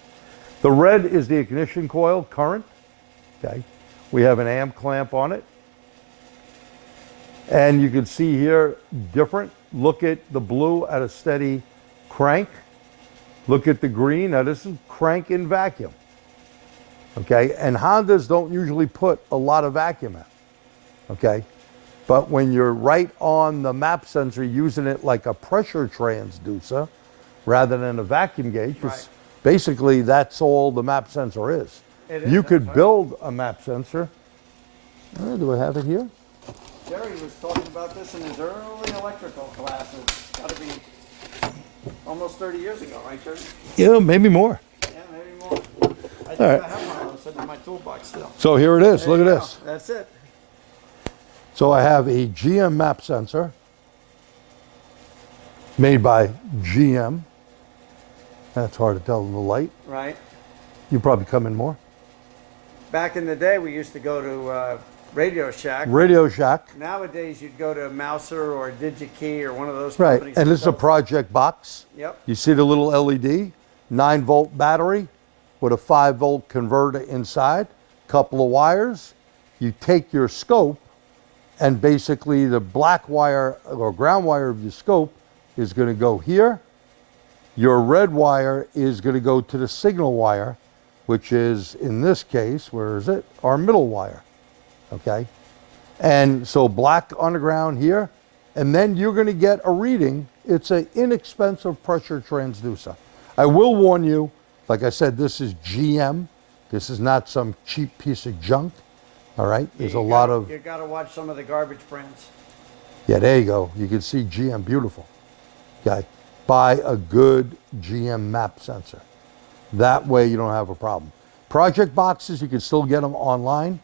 The red is the ignition coil current, okay? We have an amp clamp on it. And you can see here, different. Look at the blue at a steady crank. Look at the green. Now this is crank in vacuum, okay? And Hondas don't usually put a lot of vacuum in, okay? But when you're right on the map sensor, using it like a pressure transducer rather than a vacuum gauge, 'cause Right. basically that's all the map sensor is. It is, You that's could right. build a map sensor. Do I have it here? Jerry was talking about this in his early electrical classes. Got to be almost 30 years ago, right, Jerry? Yeah, maybe more. Yeah, maybe more. I think right. I have one of those sitting in my toolbox still. So here it is. There Look at you go. this. That's it. So I have a GM map sensor made by GM. That's hard to tell in the light. Right. You probably come in more. Back in the day, we used to go to Radio Shack. Radio Shack. Nowadays, you'd go to Mouser or DigiKey or one of those Right. companies. And that this is a does- project box. Yep. You see the little LED, 9-volt battery with a 5-volt converter inside, couple of wires. You take your scope, and basically the black wire or ground wire of your scope is going to go here. Your red wire is going to go to the signal wire, which is, in this case, where is it? Our middle wire, okay? And so black on the ground here, and then you're going to get a reading. It's an inexpensive pressure transducer. I will warn you, like I said, this is GM. This is not some cheap piece of junk, all right? There's a lot of, You got to watch some of the garbage brands. yeah, there you go. You can see GM, beautiful. Okay, buy a good GM map sensor. That way you don't have a problem. Project boxes, you can still get them online.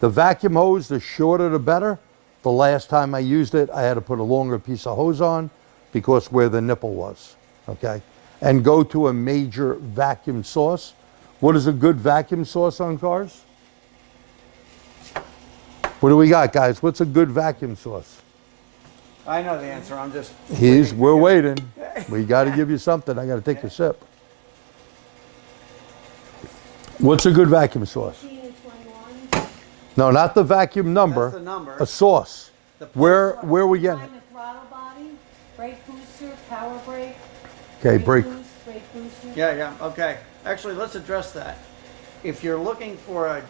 The vacuum hose, the shorter the better. The last time I used it, I had to put a longer piece of hose on because where the nipple was, okay? And go to a major vacuum source. What is a good vacuum source on cars? What do we got, guys? What's a good vacuum source? I know the answer. I'm just. We're waiting. We got to give you something. I got to take a sip. What's a good vacuum source? 15 to 21. No, not the vacuum number. That's the number. A source. The place- Where are we getting it? Behind the throttle body, brake booster, power brake. Okay, brake. Boost, brake booster. Yeah. Okay. Actually, let's address that. If you're looking for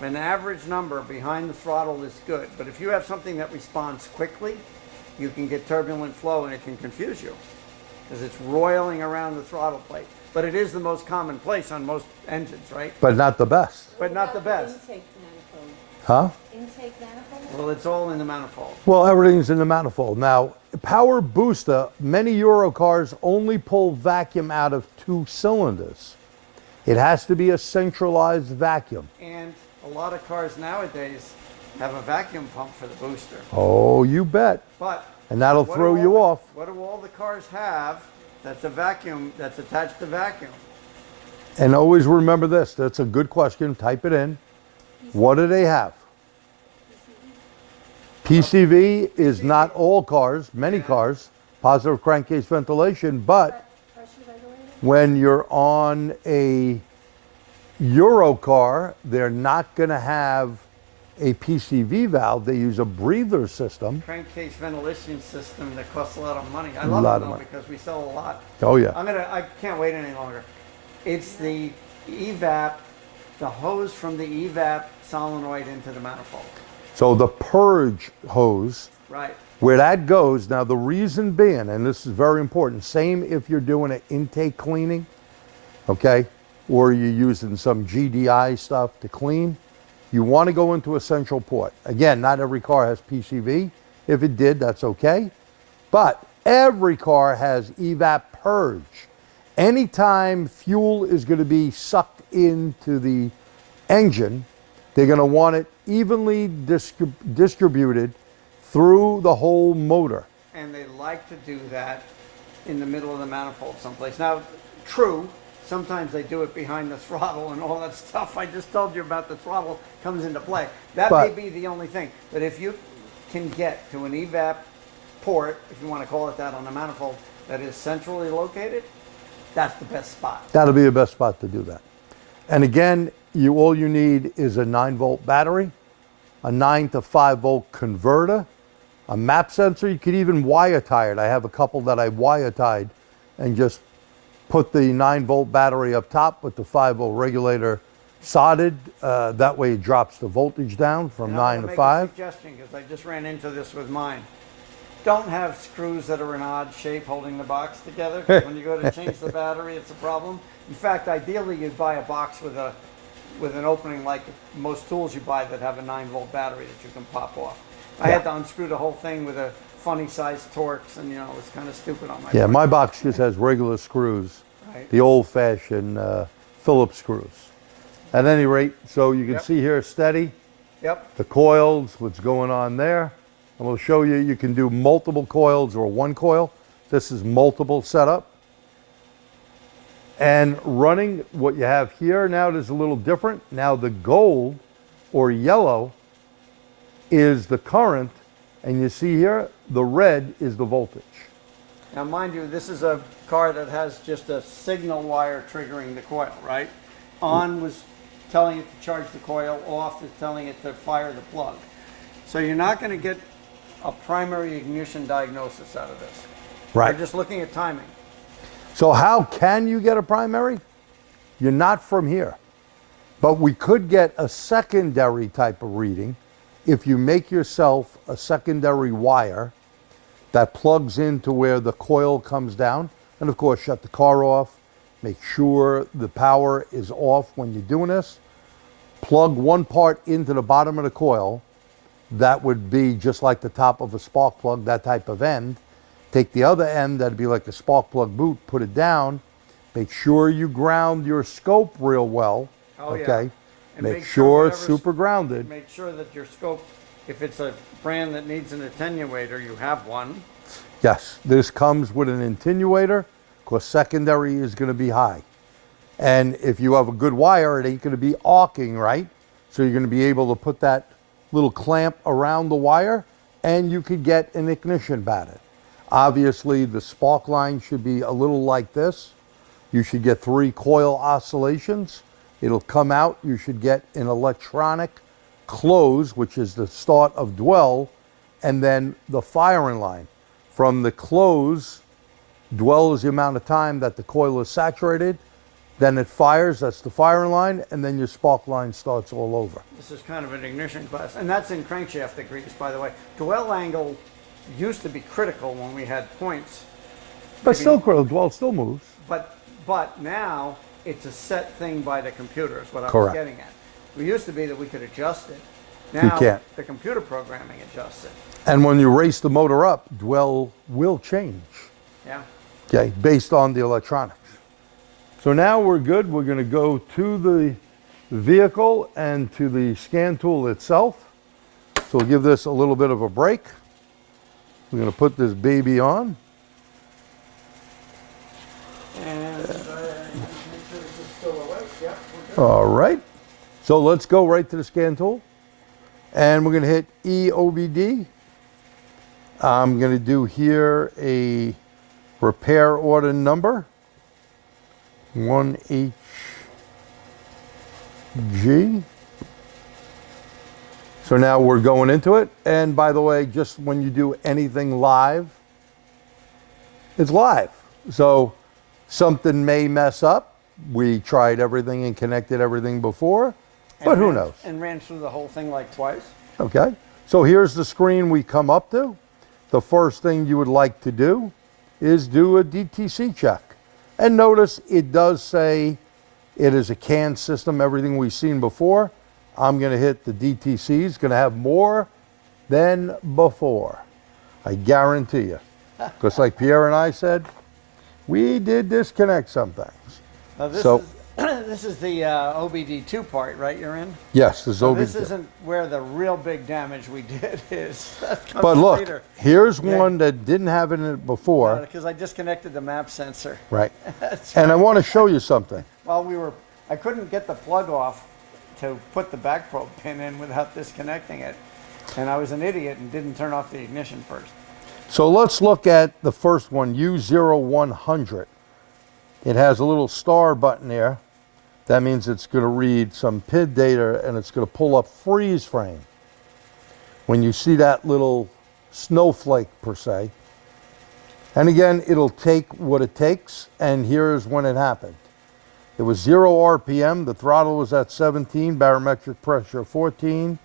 an average number behind the throttle is good, but if you have something that responds quickly, you can get turbulent flow and it can confuse you because it's roiling around the throttle plate. But it is the most common place on most engines, right? But not the best. But not the What about best. Intake manifold. Huh? Intake manifold? Well, it's all in the manifold. Well, everything's in the manifold. Now, power booster, many Euro cars only pull vacuum out of 2 cylinders. It has to be a centralized vacuum. And a lot of cars nowadays have a vacuum pump for the booster. Oh, you bet. But And that'll what throw do you all off. What do all the cars have that's a vacuum that's attached to vacuum? And always remember this. That's a good question. Type it in. What do they have? PCV is not all cars, many cars, positive crankcase ventilation, but Pressure regulator? when you're on a Euro car, they're not going to have a PCV valve. They use a breather system. Crankcase ventilation system that costs a lot of money. I A love lot it of though money. because we sell a lot. Oh, yeah. I can't wait any longer. It's the evap, the hose from the evap solenoid into the manifold. So the purge hose, Right. where that goes, now the reason being, and this is very important, same if you're doing an intake cleaning, okay, or you're using some GDI stuff to clean, you want to go into a central port. Again, not every car has PCV. If it did, that's okay. But every car has evap purge. anytime fuel is going to be sucked into the engine, they're going to want it evenly distributed through the whole motor. And they like to do that in the middle of the manifold someplace. Now, true, sometimes they do it behind the throttle and all that stuff I just told you about. The throttle comes into play. That may be the only thing. But if you can get to an evap port, if you want to call it that, on a manifold that is centrally located, that's the best spot. That'll be the best spot to do that. And again, all you need is a 9-volt battery, a 9 to 5-volt converter, a map sensor. You could even wire tie it. I have a couple that I wire tied and just put the 9-volt battery up top with the 5-volt regulator soldered. That way it drops the voltage down from 9 to 5. I'll make a suggestion, because I just ran into this with mine. Don't have screws that are an odd shape holding the box together. 'Cause when you go to change the battery, it's a problem. In fact, ideally, you'd buy a box with an opening like most tools you buy that have a 9-volt battery that you can pop off. I had to unscrew the whole thing with a funny sized Torx, and it was kind of stupid on my part. My box just has regular screws, Right. the old-fashioned Phillips screws. At any rate, so you can see here steady, Yep. the coils, what's going on there. And we'll show you, you can do multiple coils or one coil. This is multiple setup. And running, what you have here now is a little different. Now the gold or yellow is the current, and you see here, the red is the voltage. Now, mind you, this is a car that has just a signal wire triggering the coil, right? On was telling it to charge the coil, off is telling it to fire the plug. So you're not going to get a primary ignition diagnosis out of this. Right. You're just looking at timing. So how can you get a primary? You're not from here. But we could get a secondary type of reading if you make yourself a secondary wire that plugs into where the coil comes down. And of course, shut the car off. Make sure the power is off when you're doing this. Plug one part into the bottom of the coil. That would be just like the top of a spark plug, that type of end. Take the other end, that'd be like a spark plug boot, put it down. Make sure you ground your scope real well. Oh, yeah. Okay. And Make sure it's whatever's- super grounded. Make sure that your scope, if it's a brand that needs an attenuator, you have one. Yes, this comes with an attenuator, because secondary is going to be high. And if you have a good wire, it ain't going to be arcing, right? So you're going to be able to put that little clamp around the wire, and you could get an ignition batted. Obviously, the spark line should be a little like this. You should get 3 coil oscillations. It'll come out. You should get an electronic close, which is the start of dwell, and then the firing line. From the close, dwell is the amount of time that the coil is saturated. Then it fires, that's the firing line, and then your spark line starts all over. This is kind of an ignition class, and that's in crankshaft degrees, by the way. Dwell angle used to be critical when we had points, But still, dwell still moves. but now it's a set thing by the computer, is what I was Correct. getting at. It used to be that we could adjust it. You Now can't. the computer programming adjusts it. And when you race the motor up, dwell will change, Yeah. okay, based on the electronics. So now we're good. We're going to go to the vehicle and to the scan tool itself. So we'll give this a little bit of a break. We're going to put this baby on. And make sure this is still awake. Yep. We're good. All right. So let's go right to the scan tool. And we're going to hit EOBD. I'm going to do here a repair order number. 1HG. So now we're going into it. And by the way, just when you do anything live, it's live. So something may mess up. We tried everything and connected everything before, but who knows? And ran through the whole thing like twice. Okay. So here's the screen we come up to. The first thing you would like to do is do a DTC check. And notice it does say it is a CAN system, everything we've seen before. I'm going to hit the DTC. It's going to have more than before. I guarantee you. Because like Pierre and I said, we did disconnect some things. This So- is this is the OBD2 part, right? You're in. Yes, this is So OBD. this isn't where the real big damage we did is. That comes But look, later. here's one that didn't have it in it before. Because I disconnected the map sensor. Right. And I want to show you something. While I couldn't get the plug off to put the back probe pin in without disconnecting it. And I was an idiot and didn't turn off the ignition first. So let's look at the first one, U0100. It has a little star button there. That means it's going to read some PID data and it's going to pull up freeze frame. When you see that little snowflake per se. And again, it'll take what it takes, and here's when it happened. It was 0 RPM, the throttle was at 17, barometric pressure 14.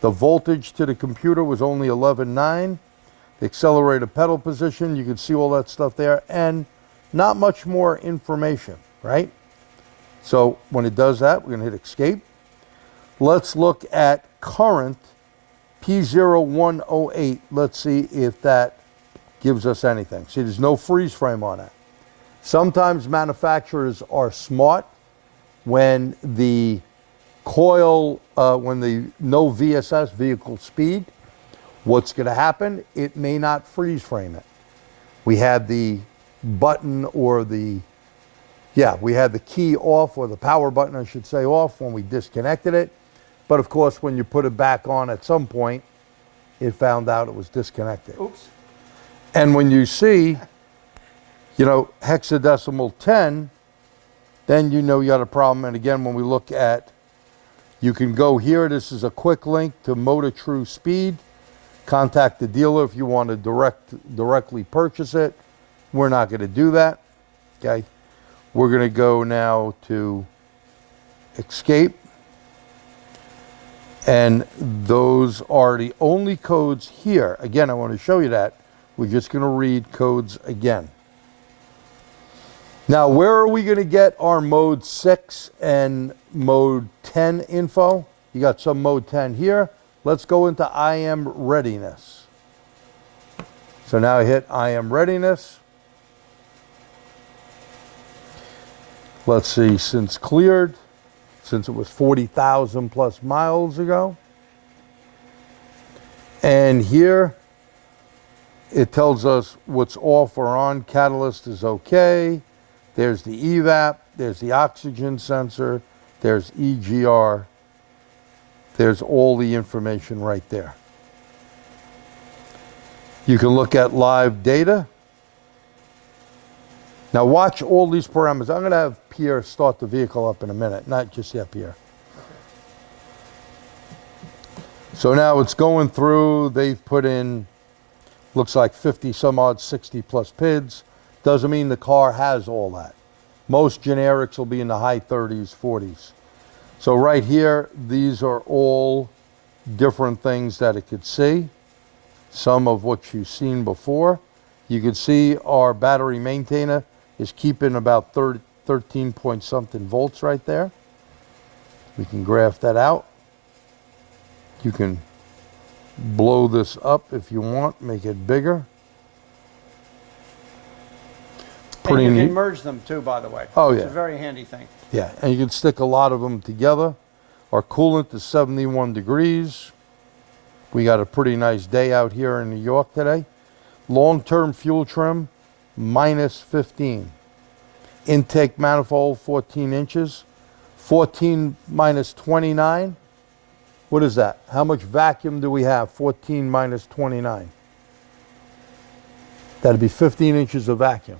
The voltage to the computer was only 11.9. The accelerator pedal position, you can see all that stuff there, and not much more information, right? So when it does that, we're going to hit escape. Let's look at current P0108. Let's see if that gives us anything. See, there's no freeze frame on it. Sometimes manufacturers are smart when the coil, when the no VSS, vehicle speed, what's going to happen? It may not freeze frame it. We had the button or we had the key off, or the power button, I should say, off when we disconnected it. But of course, when you put it back on at some point, it found out it was disconnected. Oops. And when you see, hexadecimal 10, then you know you got a problem. And again, when we look at, you can go here. This is a quick link to Motor True Speed. Contact the dealer if you want to directly purchase it. We're not going to do that. Okay. We're going to go now to escape. And those are the only codes here. Again, I want to show you that. We're just going to read codes again. Now, where are we going to get our mode 6 and mode 10 info? You got some mode 10 here. Let's go into I am readiness. So now I hit I am readiness. Let's see, since cleared, since it was 40,000 plus miles ago. And here it tells us what's off or on. Catalyst is okay. There's the EVAP, there's the oxygen sensor, there's EGR. There's all the information right there. You can look at live data. Now watch all these parameters. I'm going to have Pierre start the vehicle up in a minute, not just yet, Pierre. So now it's going through. They've put in, looks like 50 some odd, 60 plus PIDs. Doesn't mean the car has all that. Most generics will be in the high 30s, 40s. So right here, these are all different things that it could see. Some of what you've seen before. You can see our battery maintainer is keeping about 13 point something volts right there. We can graph that out. You can blow this up if you want, make it bigger. And you neat. can merge them too, by the way. Oh, It's yeah. a very handy thing. Yeah, and you can stick a lot of them together. Our coolant is 71 degrees. We got a pretty nice day out here in New York today. Long-term fuel trim, minus 15. Intake manifold, 14 inches. 14 minus 29. What is that? How much vacuum do we have? 14 minus 29. That'd be 15 inches of vacuum.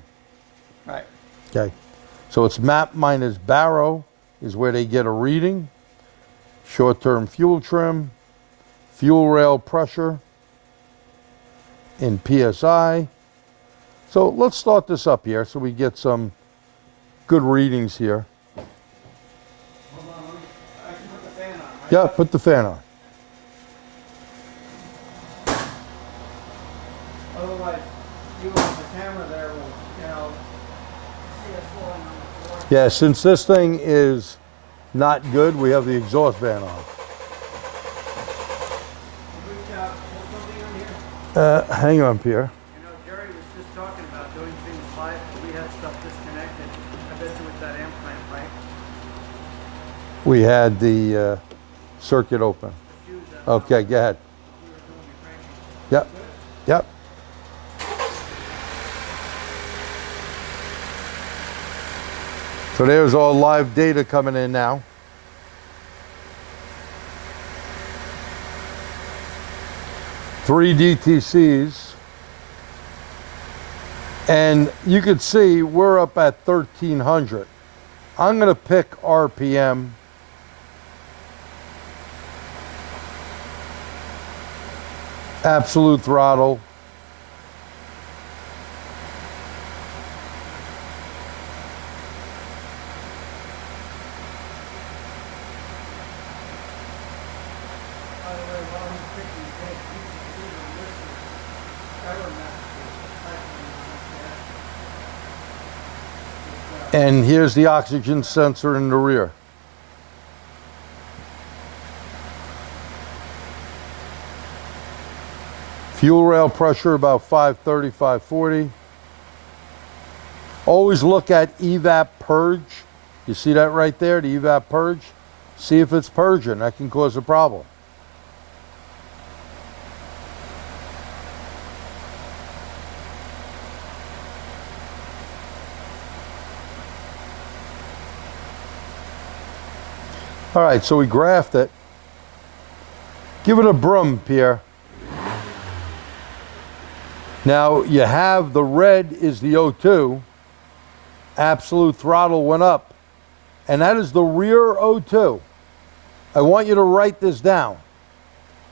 Right. Okay. So it's map minus baro is where they get a reading. Short-term fuel trim, fuel rail pressure in PSI. So let's start this up here so we get some good readings here. Hold on, I can put the fan on, right? Yeah, put the fan on. Otherwise, you on the camera there will, see us falling on the floor. Yeah, since this thing is not good, we have the exhaust fan on. Can we pull something on here? Hang on, Pierre. Jerry was just talking about doing things live. We had stuff We had the circuit open. Okay, go ahead. Yep, yep. So there's all live data coming in now. Three DTCs. And you can see we're up at 1300. I'm going to pick RPM. Absolute throttle. And here's the oxygen sensor in the rear. Fuel rail pressure about 530, 540. Always look at evap purge. You see that right there, the evap purge? See if it's purging, that can cause a problem. All right, so we graphed it. Give it a brum, Pierre. Now you have the red is the O2. Absolute throttle went up. And that is the rear O2. I want you to write this down.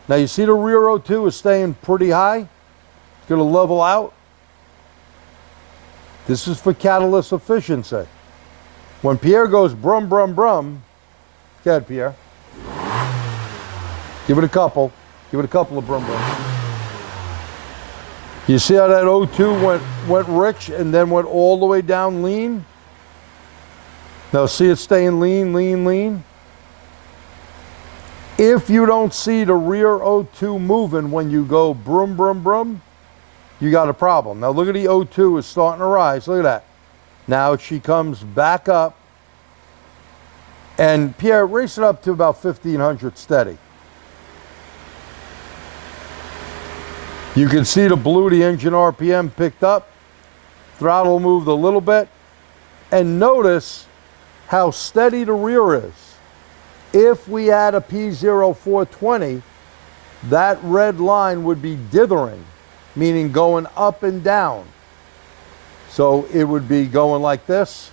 Now you see the rear O2 is staying pretty high. It's going to level out. This is for catalyst efficiency. When Pierre goes brum, brum, brum, go ahead, Pierre. Give it a couple. Give it a couple of brum brums. You see how that O2 went rich and then went all the way down lean? Now see it staying lean, lean, lean? If you don't see the rear O2 moving when you go brum, brum, brum, you got a problem. Now look at the O2 is starting to rise. Look at that. Now she comes back up. And Pierre, race it up to about 1500 steady. You can see the blue, the engine RPM picked up. Throttle moved a little bit. And notice how steady the rear is. If we had a P0420, that red line would be dithering, meaning going up and down. So it would be going like this.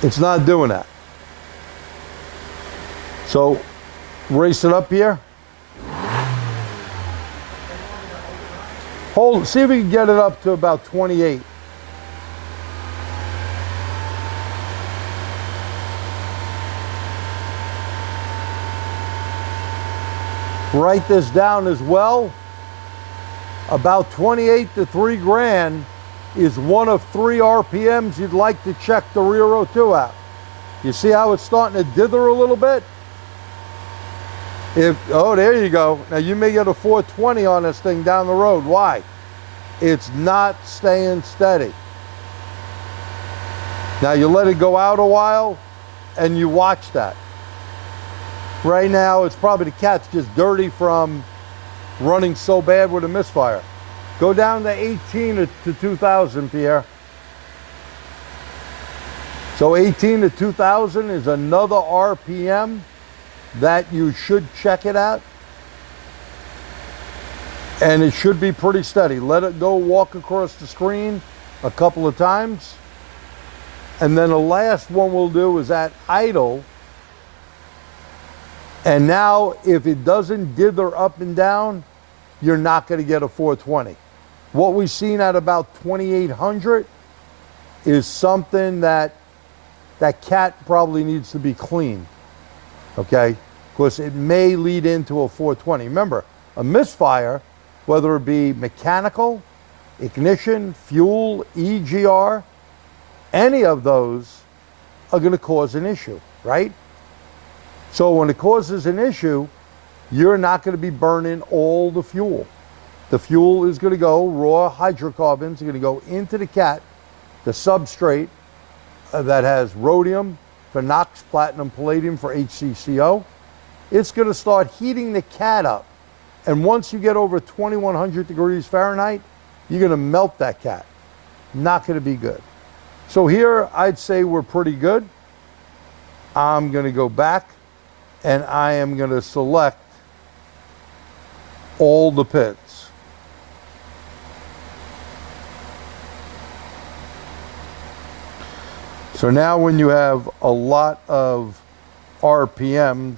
It's not doing that. So race it up here. Hold, see if we can get it up to about 28. Write this down as well. About 28 to 3 grand is one of 3 RPMs you'd like to check the rear O2 out. You see how it's starting to dither a little bit? Oh, there you go. Now you may get a 420 on this thing down the road. Why? It's not staying steady. Now you let it go out a while and you watch that. Right now it's probably the cat's just dirty from running so bad with a misfire. Go down to 18 to 2000, Pierre. So 18 to 2000 is another RPM that you should check it at. And it should be pretty steady. Let it go walk across the screen a couple of times. And then the last one we'll do is at idle. And now if it doesn't dither up and down, you're not going to get a 420. What we've seen at about 2800 is something that cat probably needs to be cleaned, okay? Because it may lead into a 420. Remember, a misfire, whether it be mechanical, ignition, fuel, EGR, any of those are going to cause an issue, right? So when it causes an issue, you're not going to be burning all the fuel. The fuel is going to go, raw hydrocarbons are going to go into the cat, the substrate, that has rhodium for NOx, platinum, palladium for HCCO. It's going to start heating the cat up. And once you get over 2100 degrees Fahrenheit, you're going to melt that cat. Not going to be good. So here, I'd say we're pretty good. I'm going to go back and I am going to select all the pins. So now when you have a lot of RPMs,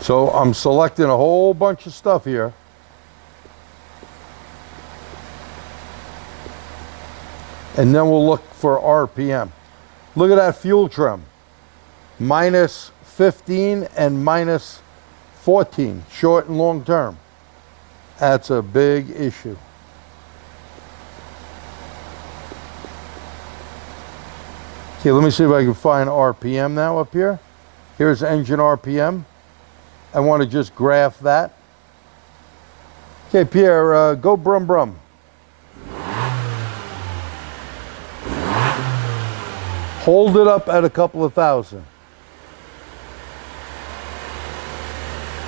so I'm selecting a whole bunch of stuff here. And then we'll look for RPM. Look at that fuel trim. Minus 15 and minus 14, short and long term. That's a big issue. Okay, let me see if I can find RPM now up here. Here's engine RPM. I want to just graph that. Okay, Pierre, go brum brum. Hold it up at a couple of thousand.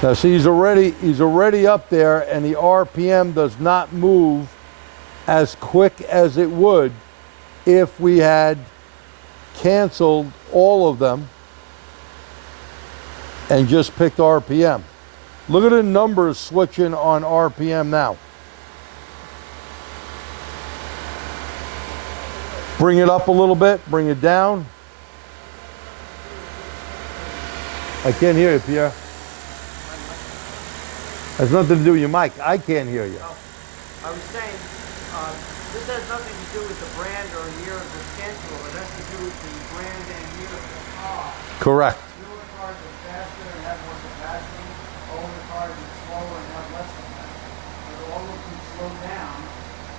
Now see, he's already up there, and the RPM does not move as quick as it would if we had canceled all of them and just picked RPM. Look at the numbers switching on RPM now. Bring it up a little bit, bring it down. I can't hear you, Pierre. Has nothing to do with your mic. I can't hear you. Oh, I was saying, this has nothing to do with the brand or year of the schedule. It has to do with the brand and year of the car. Correct. Newer cars are faster and have more capacity. Older cars are slower and have less capacity. So all of them slow down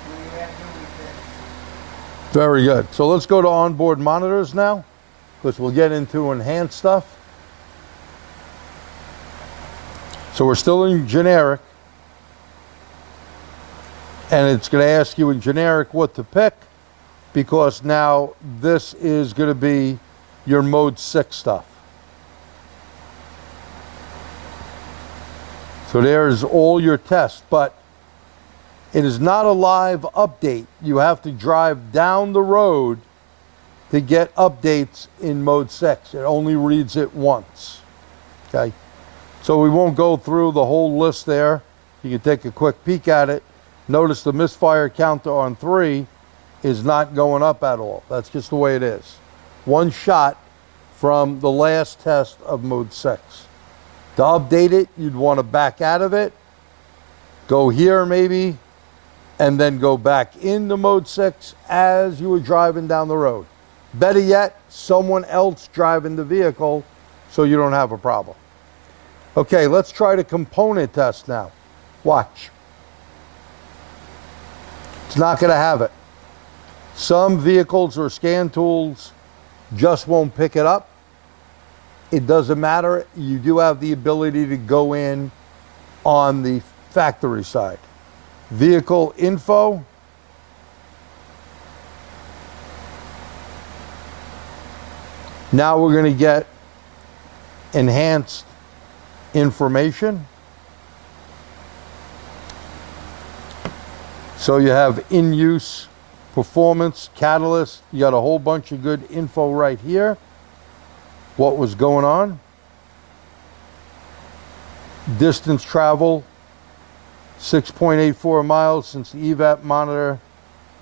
when you add new bits. Very good. So let's go to onboard monitors now, because we'll get into enhanced stuff. So we're still in generic, and it's going to ask you in generic what to pick, because now this is going to be your mode 6 stuff. So there's all your tests, but it is not a live update. You have to drive down the road to get updates in mode 6. It only reads it once. Okay? So we won't go through the whole list there. You can take a quick peek at it. Notice the misfire counter on 3 is not going up at all. That's just the way it is. One shot from the last test of mode 6. To update it, you'd want to back out of it, go here maybe, and then go back into mode 6 as you were driving down the road. Better yet, someone else driving the vehicle so you don't have a problem. Okay, let's try the component test now. Watch. It's not going to have it. Some vehicles or scan tools just won't pick it up. It doesn't matter. You do have the ability to go in on the factory side. Vehicle info. Now we're going to get enhanced information. So you have in-use performance, catalyst. You got a whole bunch of good info right here. What was going on. Distance travel, 6.84 miles since the EVAP monitor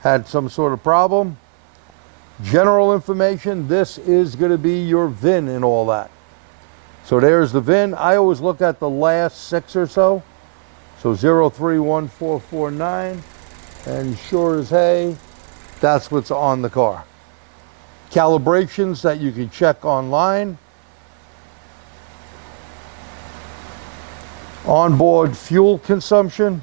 had some sort of problem. General information, this is going to be your VIN and all that. So there's the VIN. I always look at the last 6 or so. So 031449, and sure as hey, that's what's on the car. Calibrations that you can check online. Onboard fuel consumption.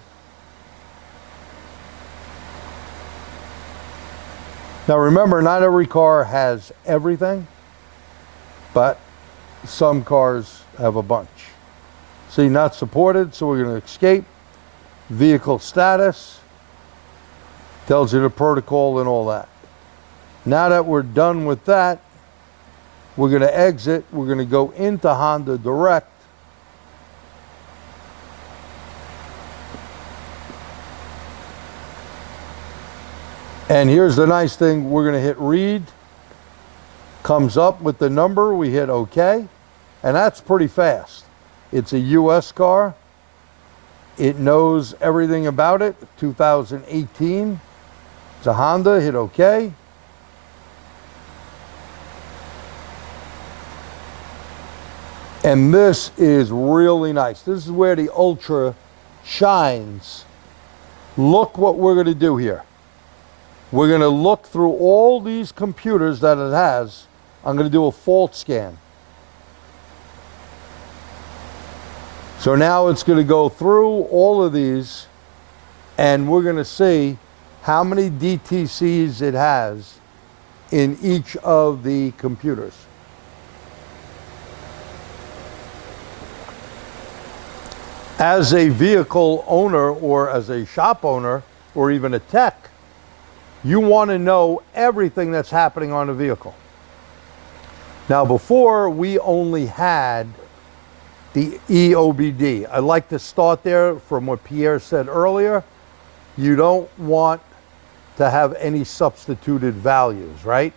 Now remember, not every car has everything, but some cars have a bunch. See, not supported, so we're going to escape. Vehicle status. Tells you the protocol and all that. Now that we're done with that, we're going to exit. We're going to go into Honda Direct. And here's the nice thing. We're going to hit read. Comes up with the number. We hit OK. And that's pretty fast. It's a US car. It knows everything about it. 2018. It's a Honda. Hit OK. And this is really nice. This is where the Ultra shines. Look what we're going to do here. We're going to look through all these computers that it has. I'm going to do a fault scan. So now it's going to go through all of these, and we're going to see how many DTCs it has in each of the computers. As a vehicle owner or as a shop owner or even a tech, you want to know everything that's happening on a vehicle. Now, before we only had the EOBD. I like to start there from what Pierre said earlier. You don't want to have any substituted values, right?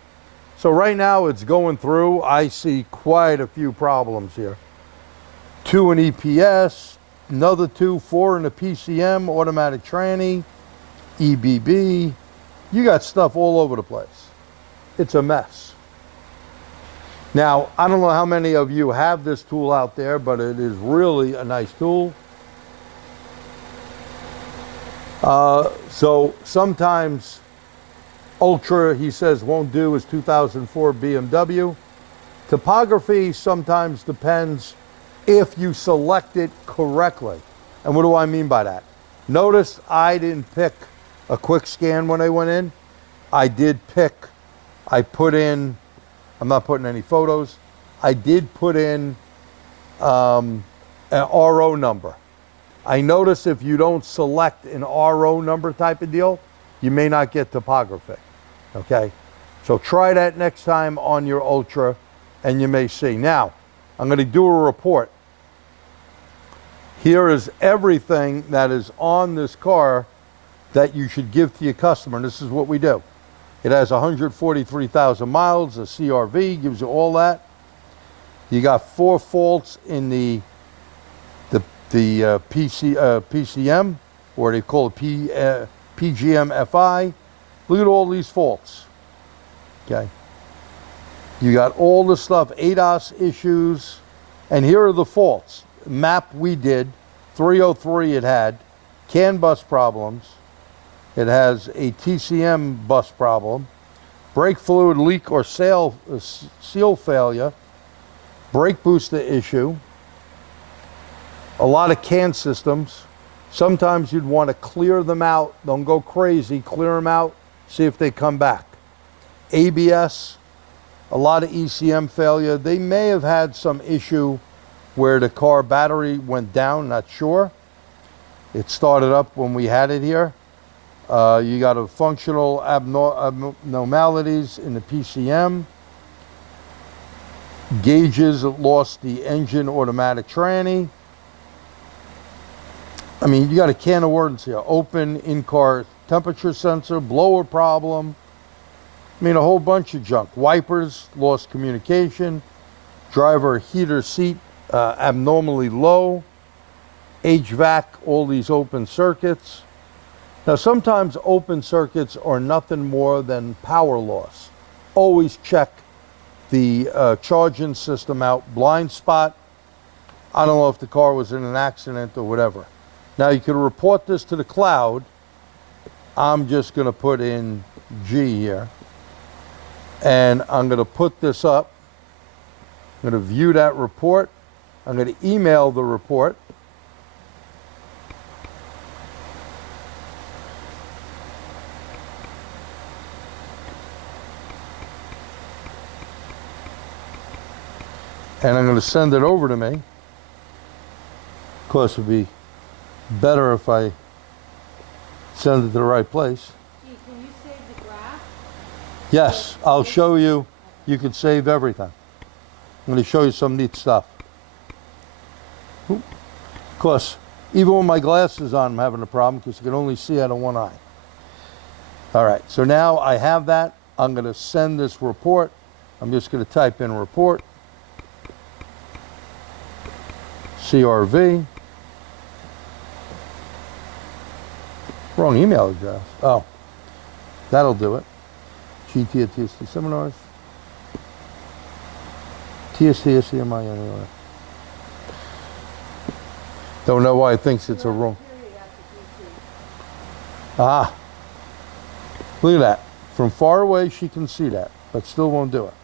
So right now it's going through. I see quite a few problems here. 2 in EPS, another 2, 4 in the PCM, automatic tranny, EBB. You got stuff all over the place. It's a mess. Now, I don't know how many of you have this tool out there, but it is really a nice tool. So sometimes Ultra, he says, won't do his 2004 BMW. Topography sometimes depends if you select it correctly. And what do I mean by that? Notice I didn't pick a quick scan when I went in. I put in, I'm not putting any photos. I did put in an RO number. I notice if you don't select an RO number type of deal, you may not get topography, okay? So try that next time on your Ultra and you may see. Now, I'm gonna do a report. Here is everything that is on this car that you should give to your customer, and this is what we do. It has 143,000 miles, a CRV, gives you all that. You got 4 faults in the PCM, or they call it PGM-FI. Look at all these faults, okay? You got all the stuff, ADAS issues, and here are the faults. Map we did, 303 it had, CAN bus problems. It has a TCM bus problem, brake fluid leak or seal failure, brake booster issue, a lot of CAN systems. Sometimes you'd want to clear them out. Don't go crazy, clear them out, see if they come back. ABS, a lot of ECM failure. They may have had some issue where the car battery went down, not sure. It started up when we had it here. You got a functional abnormalities in the PCM. Gauges lost the engine automatic tranny. I mean, you got a can of worms here. Open in-car temperature sensor, blower problem. I mean, a whole bunch of junk. Wipers, lost communication. Driver heater seat abnormally low. HVAC, all these open circuits. Now, sometimes open circuits are nothing more than power loss. Always check the charging system out. Blind spot. I don't know if the car was in an accident or whatever. Now, you can report this to the cloud. I'm just going to put in G here. And I'm going to put this up. I'm going to view that report. I'm going to email the report. And I'm going to send it over to me. course, it'd be better if I send it to the right place. Gee, can you save the graph? Yes, I'll show you. You can save everything. I'm going to show you some neat stuff. Of course, even with my glasses on, I'm having a problem because I can only see out of one eye. All right, so now I have that. I'm going to send this report. I'm just going to type in report. CRV. Wrong email address. Oh, that'll do it. GT at TST seminars. TST, SCMI, anyway. Don't know why it thinks it's a wrong. Ah, look at that. From far away, she can see that, but still won't do it.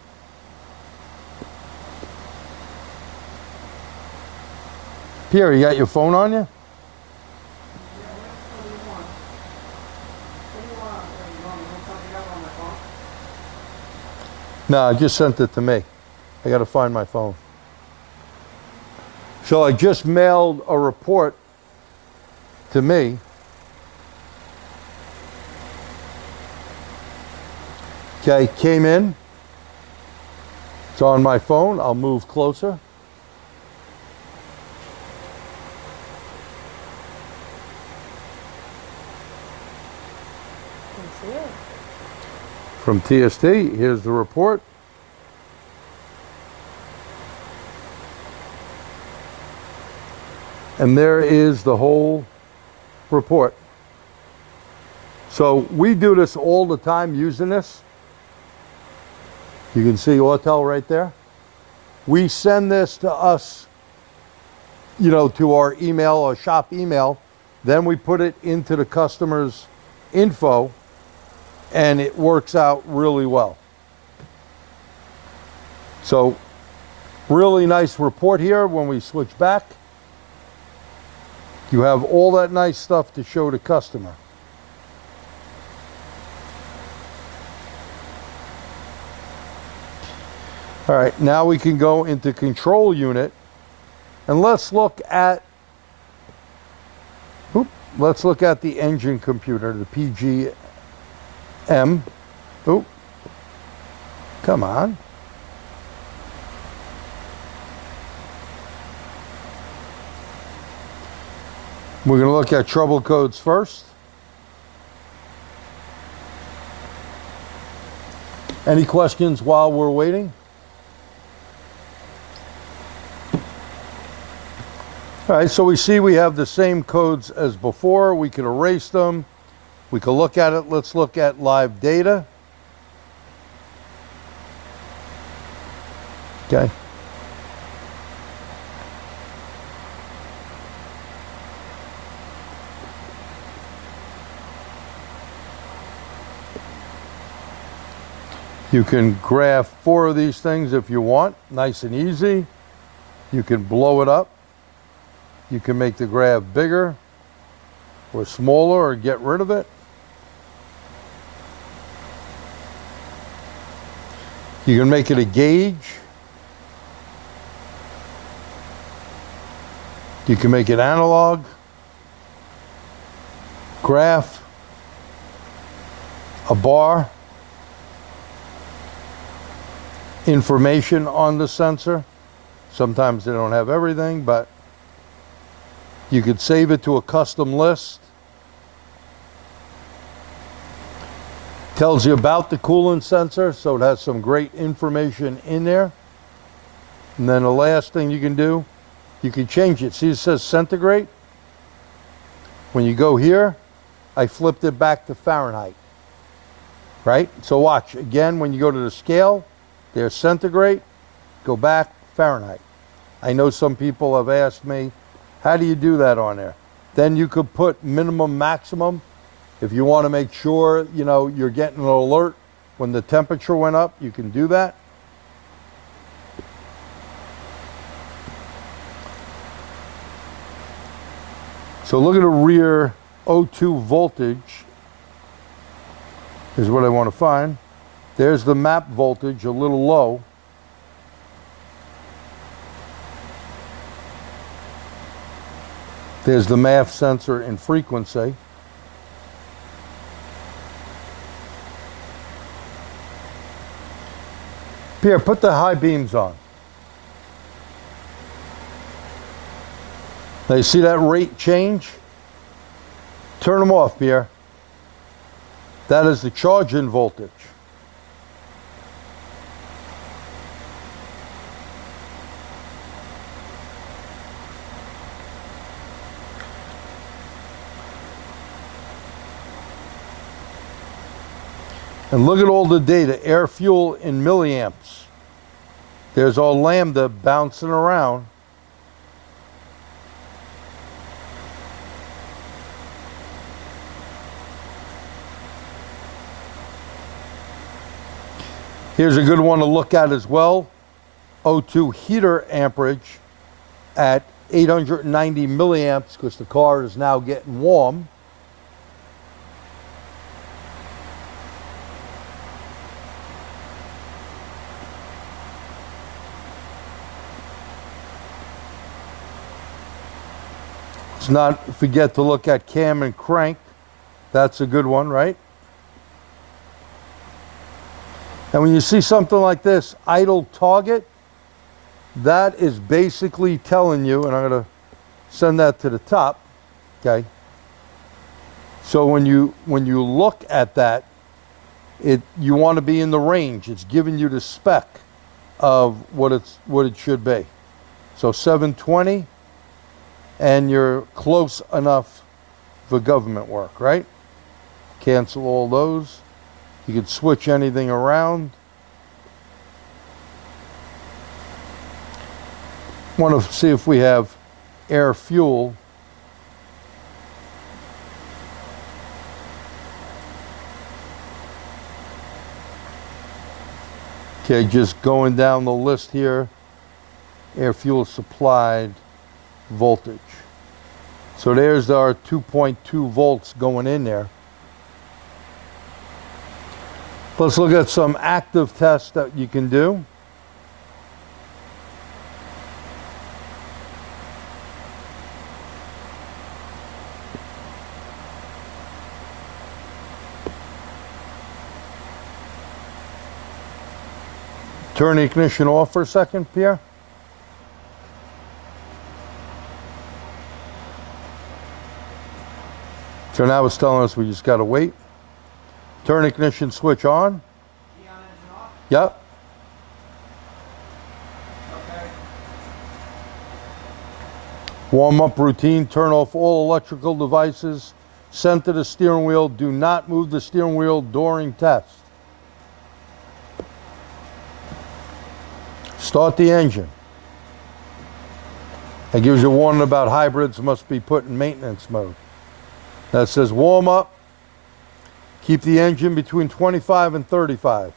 Pierre, you got your phone on you? No, I just sent it to me. I got to find my phone. So I just mailed a report to me. Okay, came in. It's on my phone. I'll move closer. From TST, here's the report. And there is the whole report. So we do this all the time using this. You can see Autel right there. We send this to us, you know, to our email or shop email. Then we put it into the customer's info, and it works out really well. So really nice report here. When we switch back, you have all that nice stuff to show the customer. All right, now we can go into control unit, and let's look at the engine computer, the PGM. Oh, come on. We're going to look at trouble codes first. Any questions while we're waiting? All right, so we see we have the same codes as before. We can erase them. We can look at it. Let's look at live data. Okay. You can graph 4 of these things if you want, nice and easy. You can blow it up. You can make the graph bigger or smaller or get rid of it. You can make it a gauge. You can make it analog, graph, a bar, information on the sensor. Sometimes they don't have everything, but you could save it to a custom list. Tells you about the coolant sensor, so it has some great information in there. And then the last thing you can do, you can change it. See, it says centigrade. When you go here, I flipped it back to Fahrenheit. Right? So watch, again, when you go to the scale, there's centigrade, go back, Fahrenheit. I know some people have asked me, how do you do that on there? Then you could put minimum, maximum. If you want to make sure, you know, you're getting an alert when the temperature went up, you can do that. So look at the rear O2 voltage is what I want to find. There's the map voltage, a little low. There's the MAF sensor and frequency. Pierre, put the high beams on. Now you see that rate change? Turn them off, Pierre. That is the charge-in voltage. And look at all the data, air, fuel in milliamps. There's all lambda bouncing around. Here's a good one to look at as well. O2 heater amperage at 890 milliamps because the car is now getting warm. Let's not forget to look at cam and crank. That's a good one, right? And when you see something like this, idle target, that is basically telling you, and I'm going to send that to the top, okay? So when you look at that, you want to be in the range. It's giving you the spec of what it should be. So 720, and you're close enough for government work, right? Cancel all those. You can switch anything around. Want to see if we have air fuel. Okay, just going down the list here. Air fuel supplied voltage. So there's our 2.2 volts going in there. Let's look at some active tests that you can do. Turn the ignition off for a second, Pierre. So now it's telling us we just got to wait. Turn ignition switch on. Key on engine off? Yep. Okay. Warm up routine. Turn off all electrical devices. Center the steering wheel. Do not move the steering wheel during test. Start the engine. It gives you a warning about hybrids must be put in maintenance mode. That says warm up. Keep the engine between 25 and 35.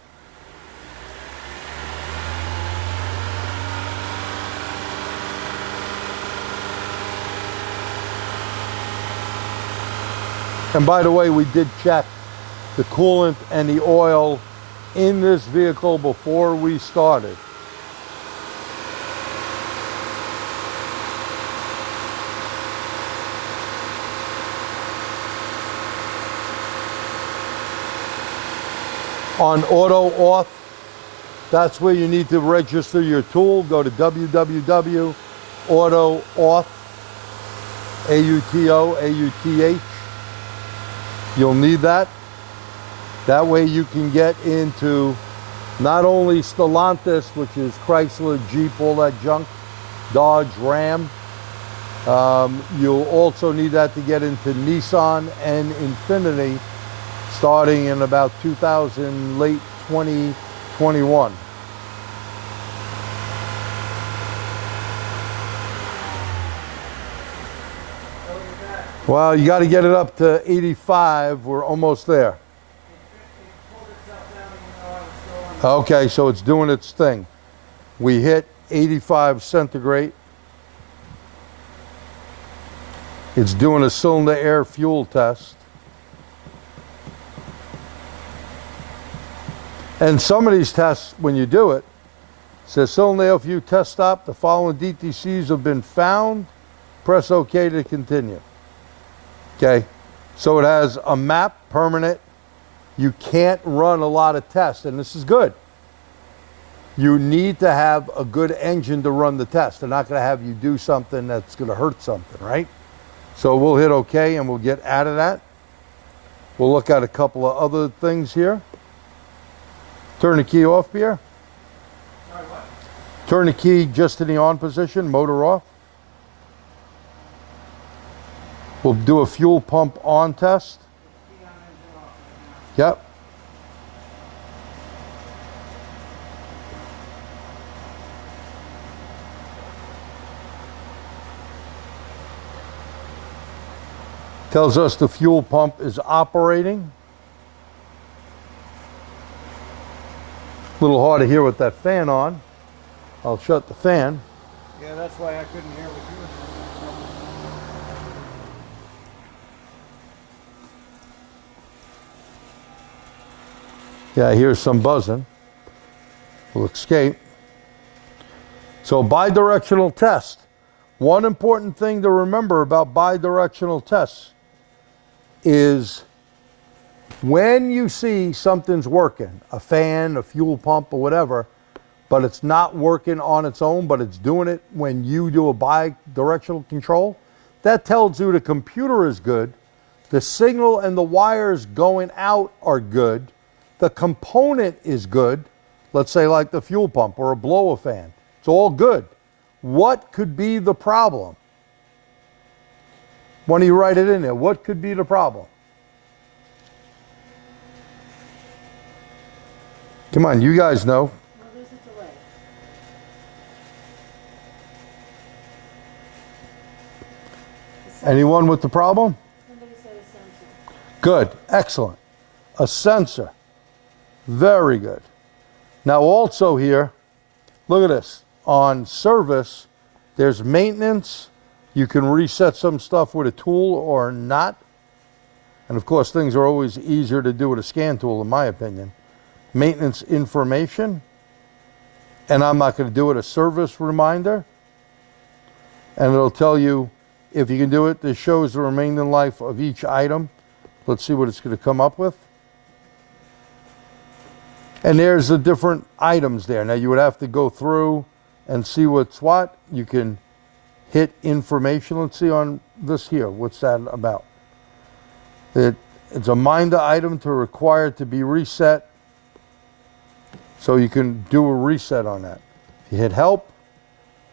And by the way, we did check the coolant and the oil in this vehicle before we started. On auto auth, that's where you need to register your tool. Go to www.autoauth, AUTO, You'll need that. That way you can get into not only Stellantis, which is Chrysler, Jeep, all that junk, Dodge, Ram. You'll also need that to get into Nissan and Infiniti, starting in about 2000, late 2021. Well, you got to get it up to 85. We're almost there. Okay, so it's doing its thing. We hit 85 centigrade. It's doing a cylinder air fuel test. And some of these tests, when you do it, says cylinder air fuel test stop. The following DTCs have been found. press OK to continue. Okay, so it has a map, permanent. You can't run a lot of tests, and this is good. You need to have a good engine to run the test. They're not going to have you do something that's going to hurt something, right? So we'll hit OK and we'll get out of that. We'll look at a couple of other things here. Turn the key off, Pierre. Sorry, what? Turn the key just in the on position, motor off. We'll do a fuel pump on test. Yep. Tells us the fuel pump is operating. A little hard to hear with that fan on. I'll shut the fan. Yeah, that's why I couldn't hear what you were saying. Yeah, I hear some buzzing. We'll escape. So bi-directional test. One important thing to remember about bi-directional tests is when you see something's working, a fan, a fuel pump, or whatever, but it's not working on its own, but it's doing it when you do a bi-directional control, that tells you the computer is good, the signal and the wires going out are good, the component is good, let's say like the fuel pump or a blower fan. It's all good. What could be the problem? Why don't you write it in there? What could be the problem? Come on, you guys know. Well, there's a delay. Anyone with the problem? Somebody said a sensor. Good, excellent. A sensor. Very good. Now also here, look at this. On service, there's maintenance. You can reset some stuff with a tool or not. And of course, things are always easier to do with a scan tool, in my opinion. Maintenance information. And I'm not going to do it, a service reminder. And it'll tell you if you can do it. This shows the remaining life of each item. Let's see what it's going to come up with. And there's the different items there. Now you would have to go through and see what's what. You can hit information. Let's see on this here. What's that about? It's a minder item to require to be reset. So you can do a reset on that. If you hit help,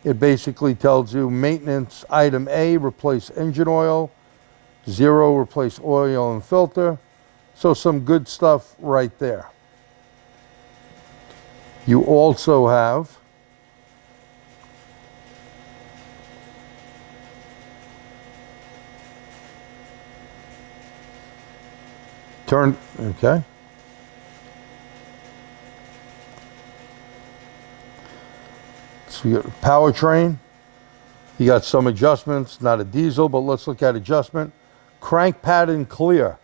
it basically tells you maintenance item A, replace engine oil. 0, replace oil and filter. So some good stuff right there. You also have okay. So you got powertrain. You got some adjustments, not a diesel, but let's look at adjustment. Crank pattern clear.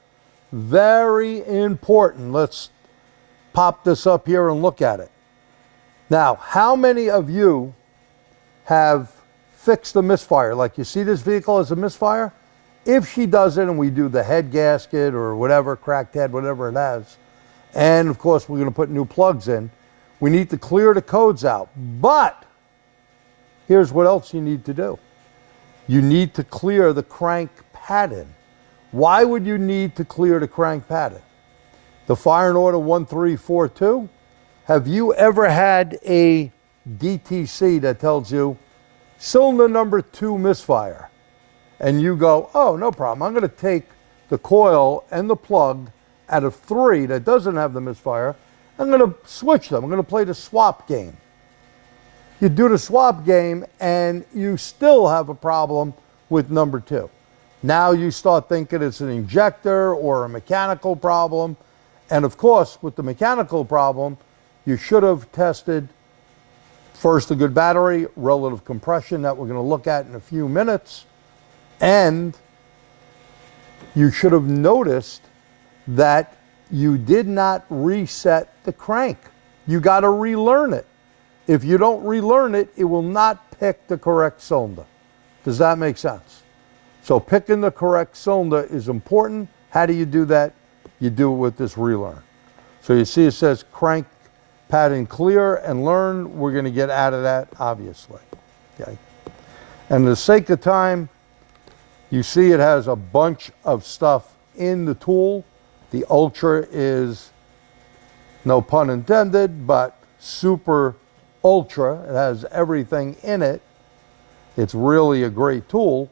Very important. Let's pop this up here and look at it. Now, how many of you have fixed a misfire? Like you see this vehicle as a misfire? If she does it and we do the head gasket or whatever, cracked head, whatever it has, and of course we're going to put new plugs in, we need to clear the codes out. But here's what else you need to do. You need to clear the crank pattern. Why would you need to clear the crank pattern? The fire and order 1342, have you ever had a DTC that tells you cylinder number 2 misfire? And you go, oh, no problem. I'm going to take the coil and the plug out of 3 that doesn't have the misfire. I'm going to switch them. I'm going to play the swap game. You do the swap game and you still have a problem with number 2. Now you start thinking it's an injector or a mechanical problem. And of course, with the mechanical problem, you should have tested first a good battery, relative compression that we're going to look at in a few minutes. And you should have noticed that you did not reset the crank. You got to relearn it. If you don't relearn it, it will not pick the correct cylinder. Does that make sense? So picking the correct cylinder is important. How do you do that? You do it with this relearn. So you see it says crank pattern clear and learn. We're going to get out of that, obviously. Okay. And for the sake of time, you see it has a bunch of stuff in the tool. The Ultra is, no pun intended, but super ultra. It has everything in it. It's really a great tool.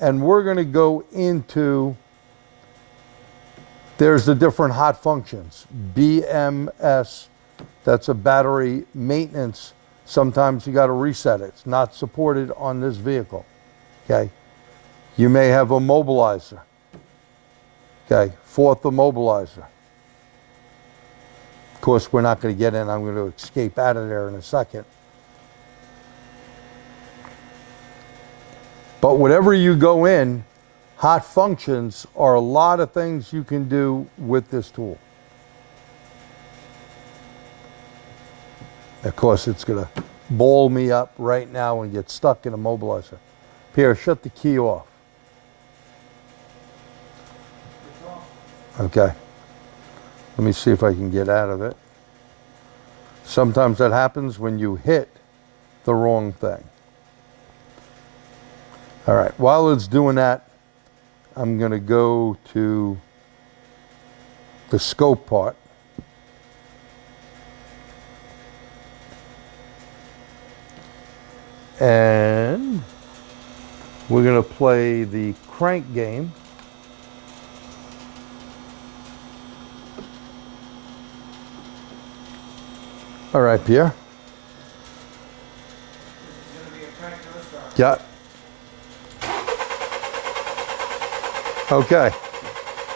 And we're going to go into, there's the different hot functions. BMS, that's a battery maintenance. Sometimes you got to reset it. It's not supported on this vehicle. Okay. You may have a mobilizer. Okay. Fourth immobilizer. Of course, we're not going to get in. I'm going to escape out of there in a second. But whatever you go in, hot functions are a lot of things you can do with this tool. Of course, it's going to ball me up right now and get stuck in a mobilizer. Pierre, shut the key off. Okay. Let me see if I can get out of it. Sometimes that happens when you hit the wrong thing. All right, while it's doing that, I'm going to go to the scope part. And we're going to play the crank game. All right, Pierre. Yeah. Okay,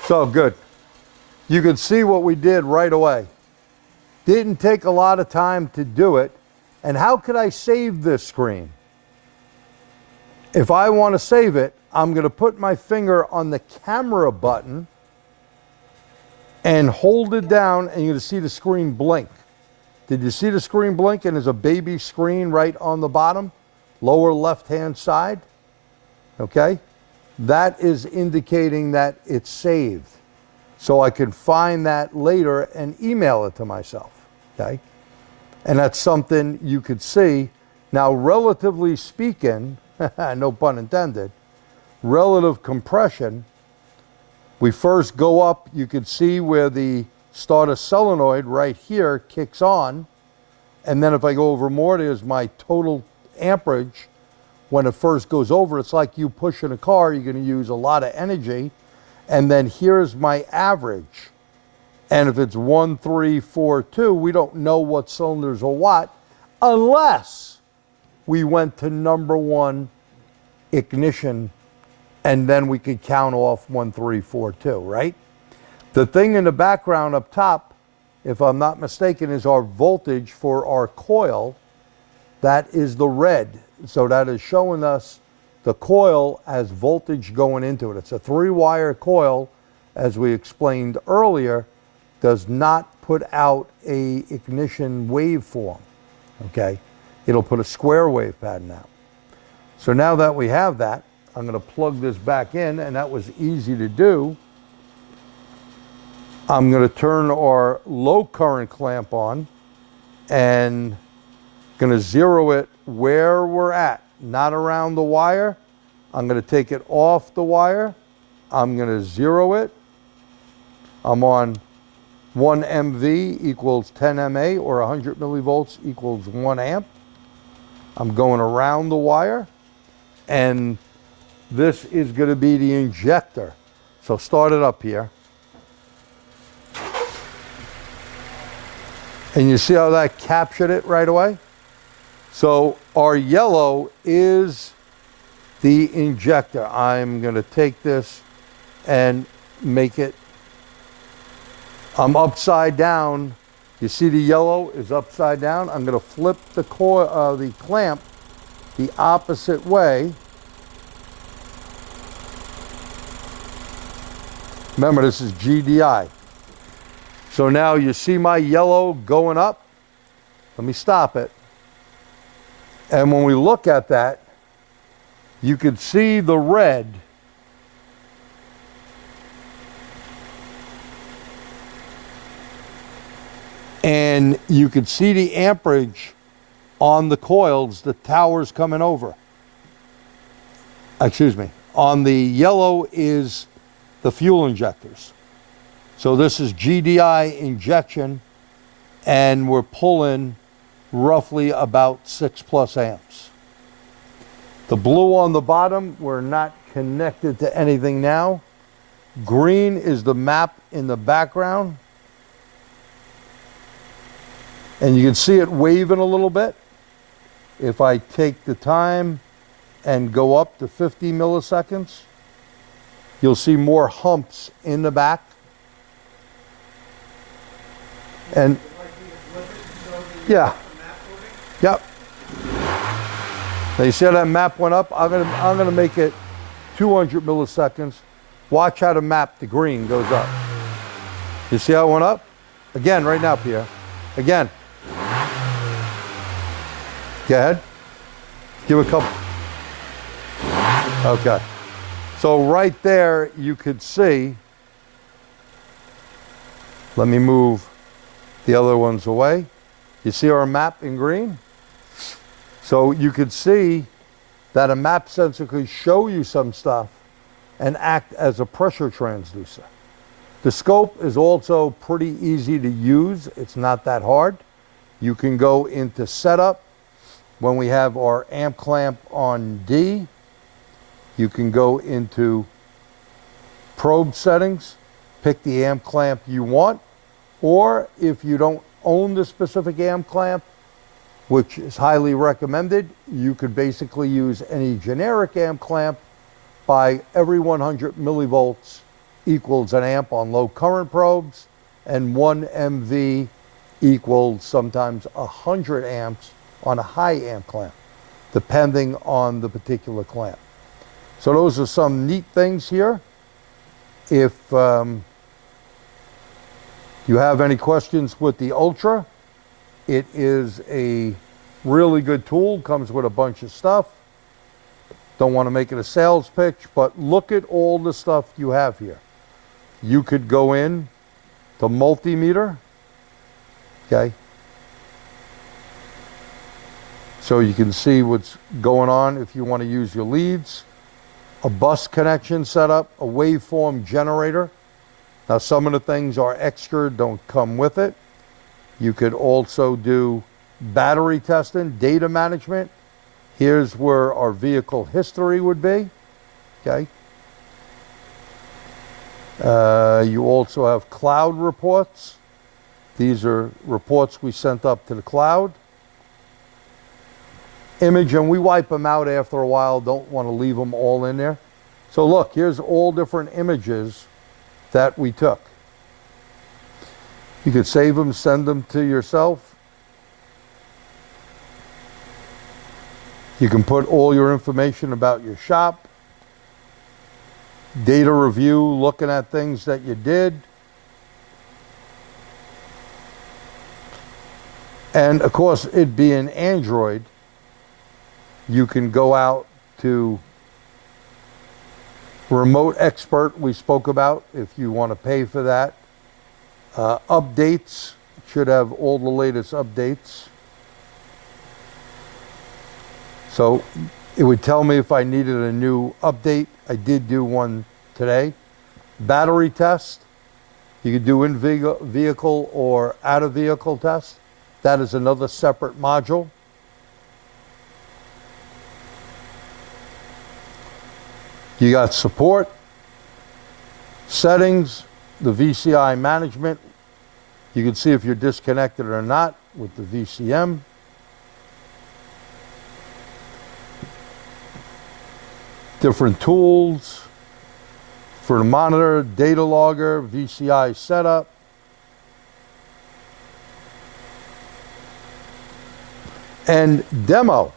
so good. You can see what we did right away. Didn't take a lot of time to do it. And how could I save this screen? If I want to save it, I'm going to put my finger on the camera button and hold it down, and you're going to see the screen blink. Did you see the screen blink? And there's a baby screen right on the bottom, lower left-hand side. Okay? That is indicating that it's saved. So I can find that later and email it to myself. Okay? And that's something you could see. Now, relatively speaking, no pun intended, relative compression, we first go up, you can see where the starter solenoid right here kicks on. And then if I go over more, there's my total amperage. When it first goes over, it's like you pushing a car, you're going to use a lot of energy. And then here's my average. And if it's 1, 3, 4, 2, we don't know what cylinders are what unless we went to number 1 ignition, and then we could count off 1, 3, 4, 2, right? The thing in the background up top, if I'm not mistaken, is our voltage for our coil. That is the red. So that is showing us the coil has voltage going into it. It's a 3-wire coil, as we explained earlier, does not put out a ignition waveform, okay? It'll put a square wave pattern out. So now that we have that, I'm going to plug this back in, and that was easy to do. I'm going to turn our low current clamp on and going to zero it where we're at, not around the wire. I'm going to take it off the wire. I'm going to zero it. I'm on 1 MV equals 10 MA, or 100 millivolts equals 1 amp. I'm going around the wire, and this is going to be the injector. So start it up here. And you see how that captured it right away? So our yellow is the injector. I'm going to take this and make it, I'm upside down. You see the yellow is upside down. I'm going to flip the coil, the clamp the opposite way. Remember, this is GDI. So now you see my yellow going up. Let me stop it. And when we look at that, you could see the red and you could see the amperage on the coils, the towers coming over. Excuse me. On the yellow is the fuel injectors. So this is GDI injection, and we're pulling roughly about 6+ amps. The blue on the bottom, we're not connected to anything now. Green is the map in the background. And you can see it waving a little bit. If I take the time and go up to 50 milliseconds, you'll see more humps in the back. And yeah, yep. Now you see how that map went up? I'm gonna make it 200 milliseconds. Watch how the map, the green, goes up. You see how it went up? Again, right now, Pierre. Again. Go ahead. Give a couple. Okay. So right there, you could see. Let me move the other ones away. You see our map in green? So you could see that a map sensor could show you some stuff and act as a pressure transducer. The scope is also pretty easy to use. It's not that hard. You can go into setup. When we have our amp clamp on D, you can go into probe settings, pick the amp clamp you want, or if you don't own the specific amp clamp, which is highly recommended, you could basically use any generic amp clamp. By every 100 millivolts equals an amp on low current probes, and 1 MV equals sometimes 100 amps on a high amp clamp, depending on the particular clamp. So those are some neat things here. If you have any questions with the Ultra, it is a really good tool, comes with a bunch of stuff. Don't want to make it a sales pitch, but look at all the stuff you have here. You could go in to multimeter, okay? So you can see what's going on if you want to use your leads. A bus connection setup, a waveform generator. Now some of the things are extra, don't come with it. You could also do battery testing, data management. Here's where our vehicle history would be, okay? You also have cloud reports. These are reports we sent up to the cloud. Image, and we wipe them out after a while, don't want to leave them all in there. So look, here's all different images that we took. You could save them, send them to yourself. You can put all your information about your shop. Data review, looking at things that you did. And of course, it being Android, you can go out to Remote Expert we spoke about if you want to pay for that. Updates, should have all the latest updates. So it would tell me if I needed a new update. I did do one today. Battery test, you could do in vehicle or out of vehicle test. That is another separate module. You got support, settings, the VCI management. You can see if you're disconnected or not with the VCM. Different tools for the monitor, data logger, VCI setup. And demo.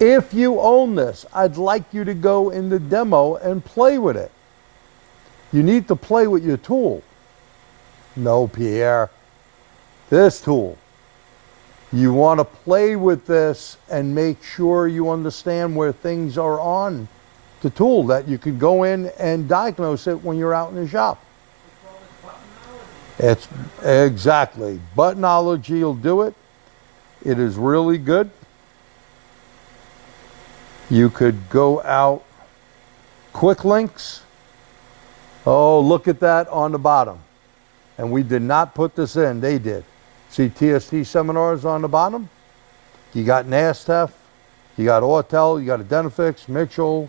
If you own this, I'd like you to go in the demo and play with it. You need to play with your tool. No, Pierre. This tool. You want to play with this and make sure you understand where things are on the tool, that you can go in and diagnose it when you're out in the shop. It's exactly. Buttonology will do it. It is really good. You could go out. Quick links. Oh, look at that on the bottom. And we did not put this in. They did. See TST seminars on the bottom? You got NASTEF, you got Autel, you got Identifix, Mitchell.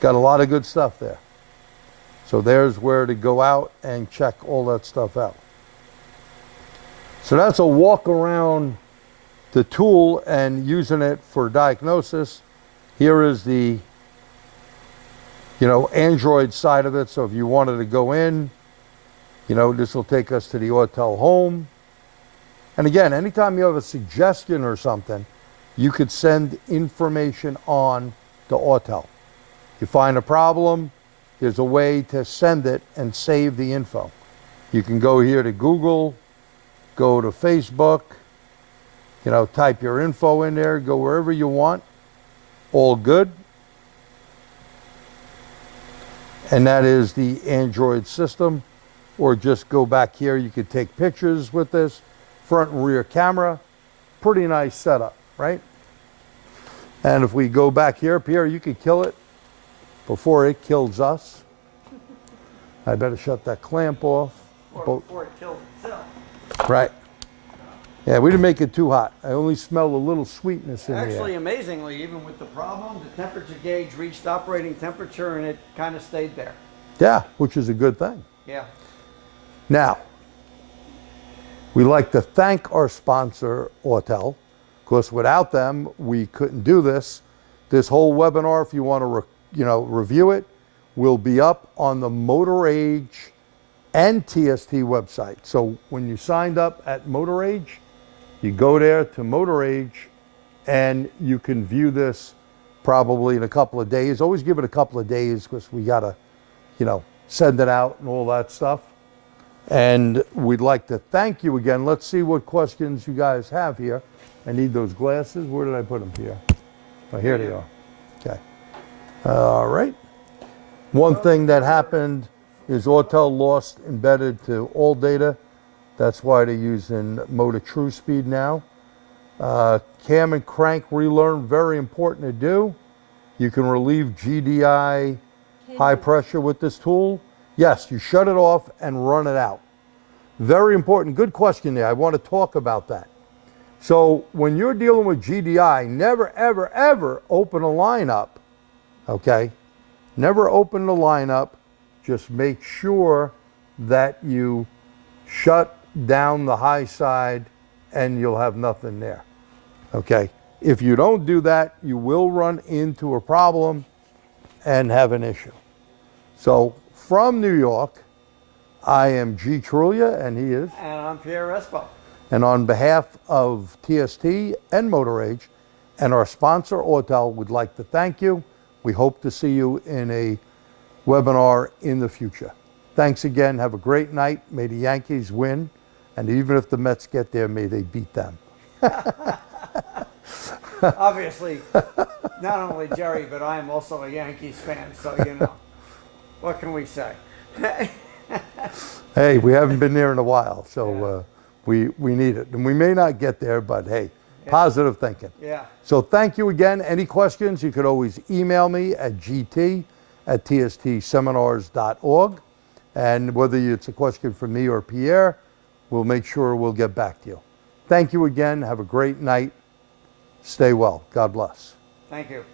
Got a lot of good stuff there. So there's where to go out and check all that stuff out. So that's a walk around the tool and using it for diagnosis. Here is the, Android side of it. So if you wanted to go in, this will take us to the Autel home. And again, anytime you have a suggestion or something, you could send information on to Autel. You find a problem, there's a way to send it and save the info. You can go here to Google, go to Facebook, type your info in there, go wherever you want. All good. And that is the Android system. Or just go back here, you could take pictures with this, front and rear camera. Pretty nice setup, right? And if we go back here, Pierre, you could kill it before it kills us. I better shut that clamp off. Or before it kills itself. Right. Yeah, we didn't make it too hot. I only smell a little sweetness in here. Actually, amazingly, even with the problem, the temperature gauge reached operating temperature and it kind of stayed there. Yeah, which is a good thing. Yeah. Now, we like to thank our sponsor, Autel, because without them, we couldn't do this. This whole webinar, if you want to review it, will be up on the Motor Age and TST website. So when you signed up at Motor Age, you go there to Motor Age and you can view this probably in a couple of days. Always give it a couple of days because we got to, send it out and all that stuff. And we'd like to thank you again. Let's see what questions you guys have here. I need those glasses. Where did I put them, Pierre? Oh, here they are. Okay. All right. One thing that happened is Autel lost embedded to all data. That's why they're using Motor True Speed now. Cam and crank relearn, very important to do. You can relieve GDI high pressure with this tool. Yes, you shut it off and run it out. Very important. Good question there. I want to talk about that. So when you're dealing with GDI, never, ever, ever open a lineup, okay? Never open the lineup. Just make sure that you shut down the high side and you'll have nothing there, okay? If you don't do that, you will run into a problem and have an issue. So from New York, I am G. Truglia, and he is. And I'm Pierre Respaut. And on behalf of TST and Motor Age and our sponsor, Autel, would like to thank you. We hope to see you in a webinar in the future. Thanks again. Have a great night. May the Yankees win. And even if the Mets get there, may they beat them. Obviously, not only Jerry, but I am also a Yankees fan, so what can we say? Hey, we haven't been there in a while, so we need it. And we may not get there, but hey, positive thinking. Yeah. So thank you again. Any questions, you could always email me at gt@tstseminars.org. And whether it's a question for me or Pierre, we'll make sure we'll get back to you. Thank you again. Have a great night. Stay well. God bless. Thank you.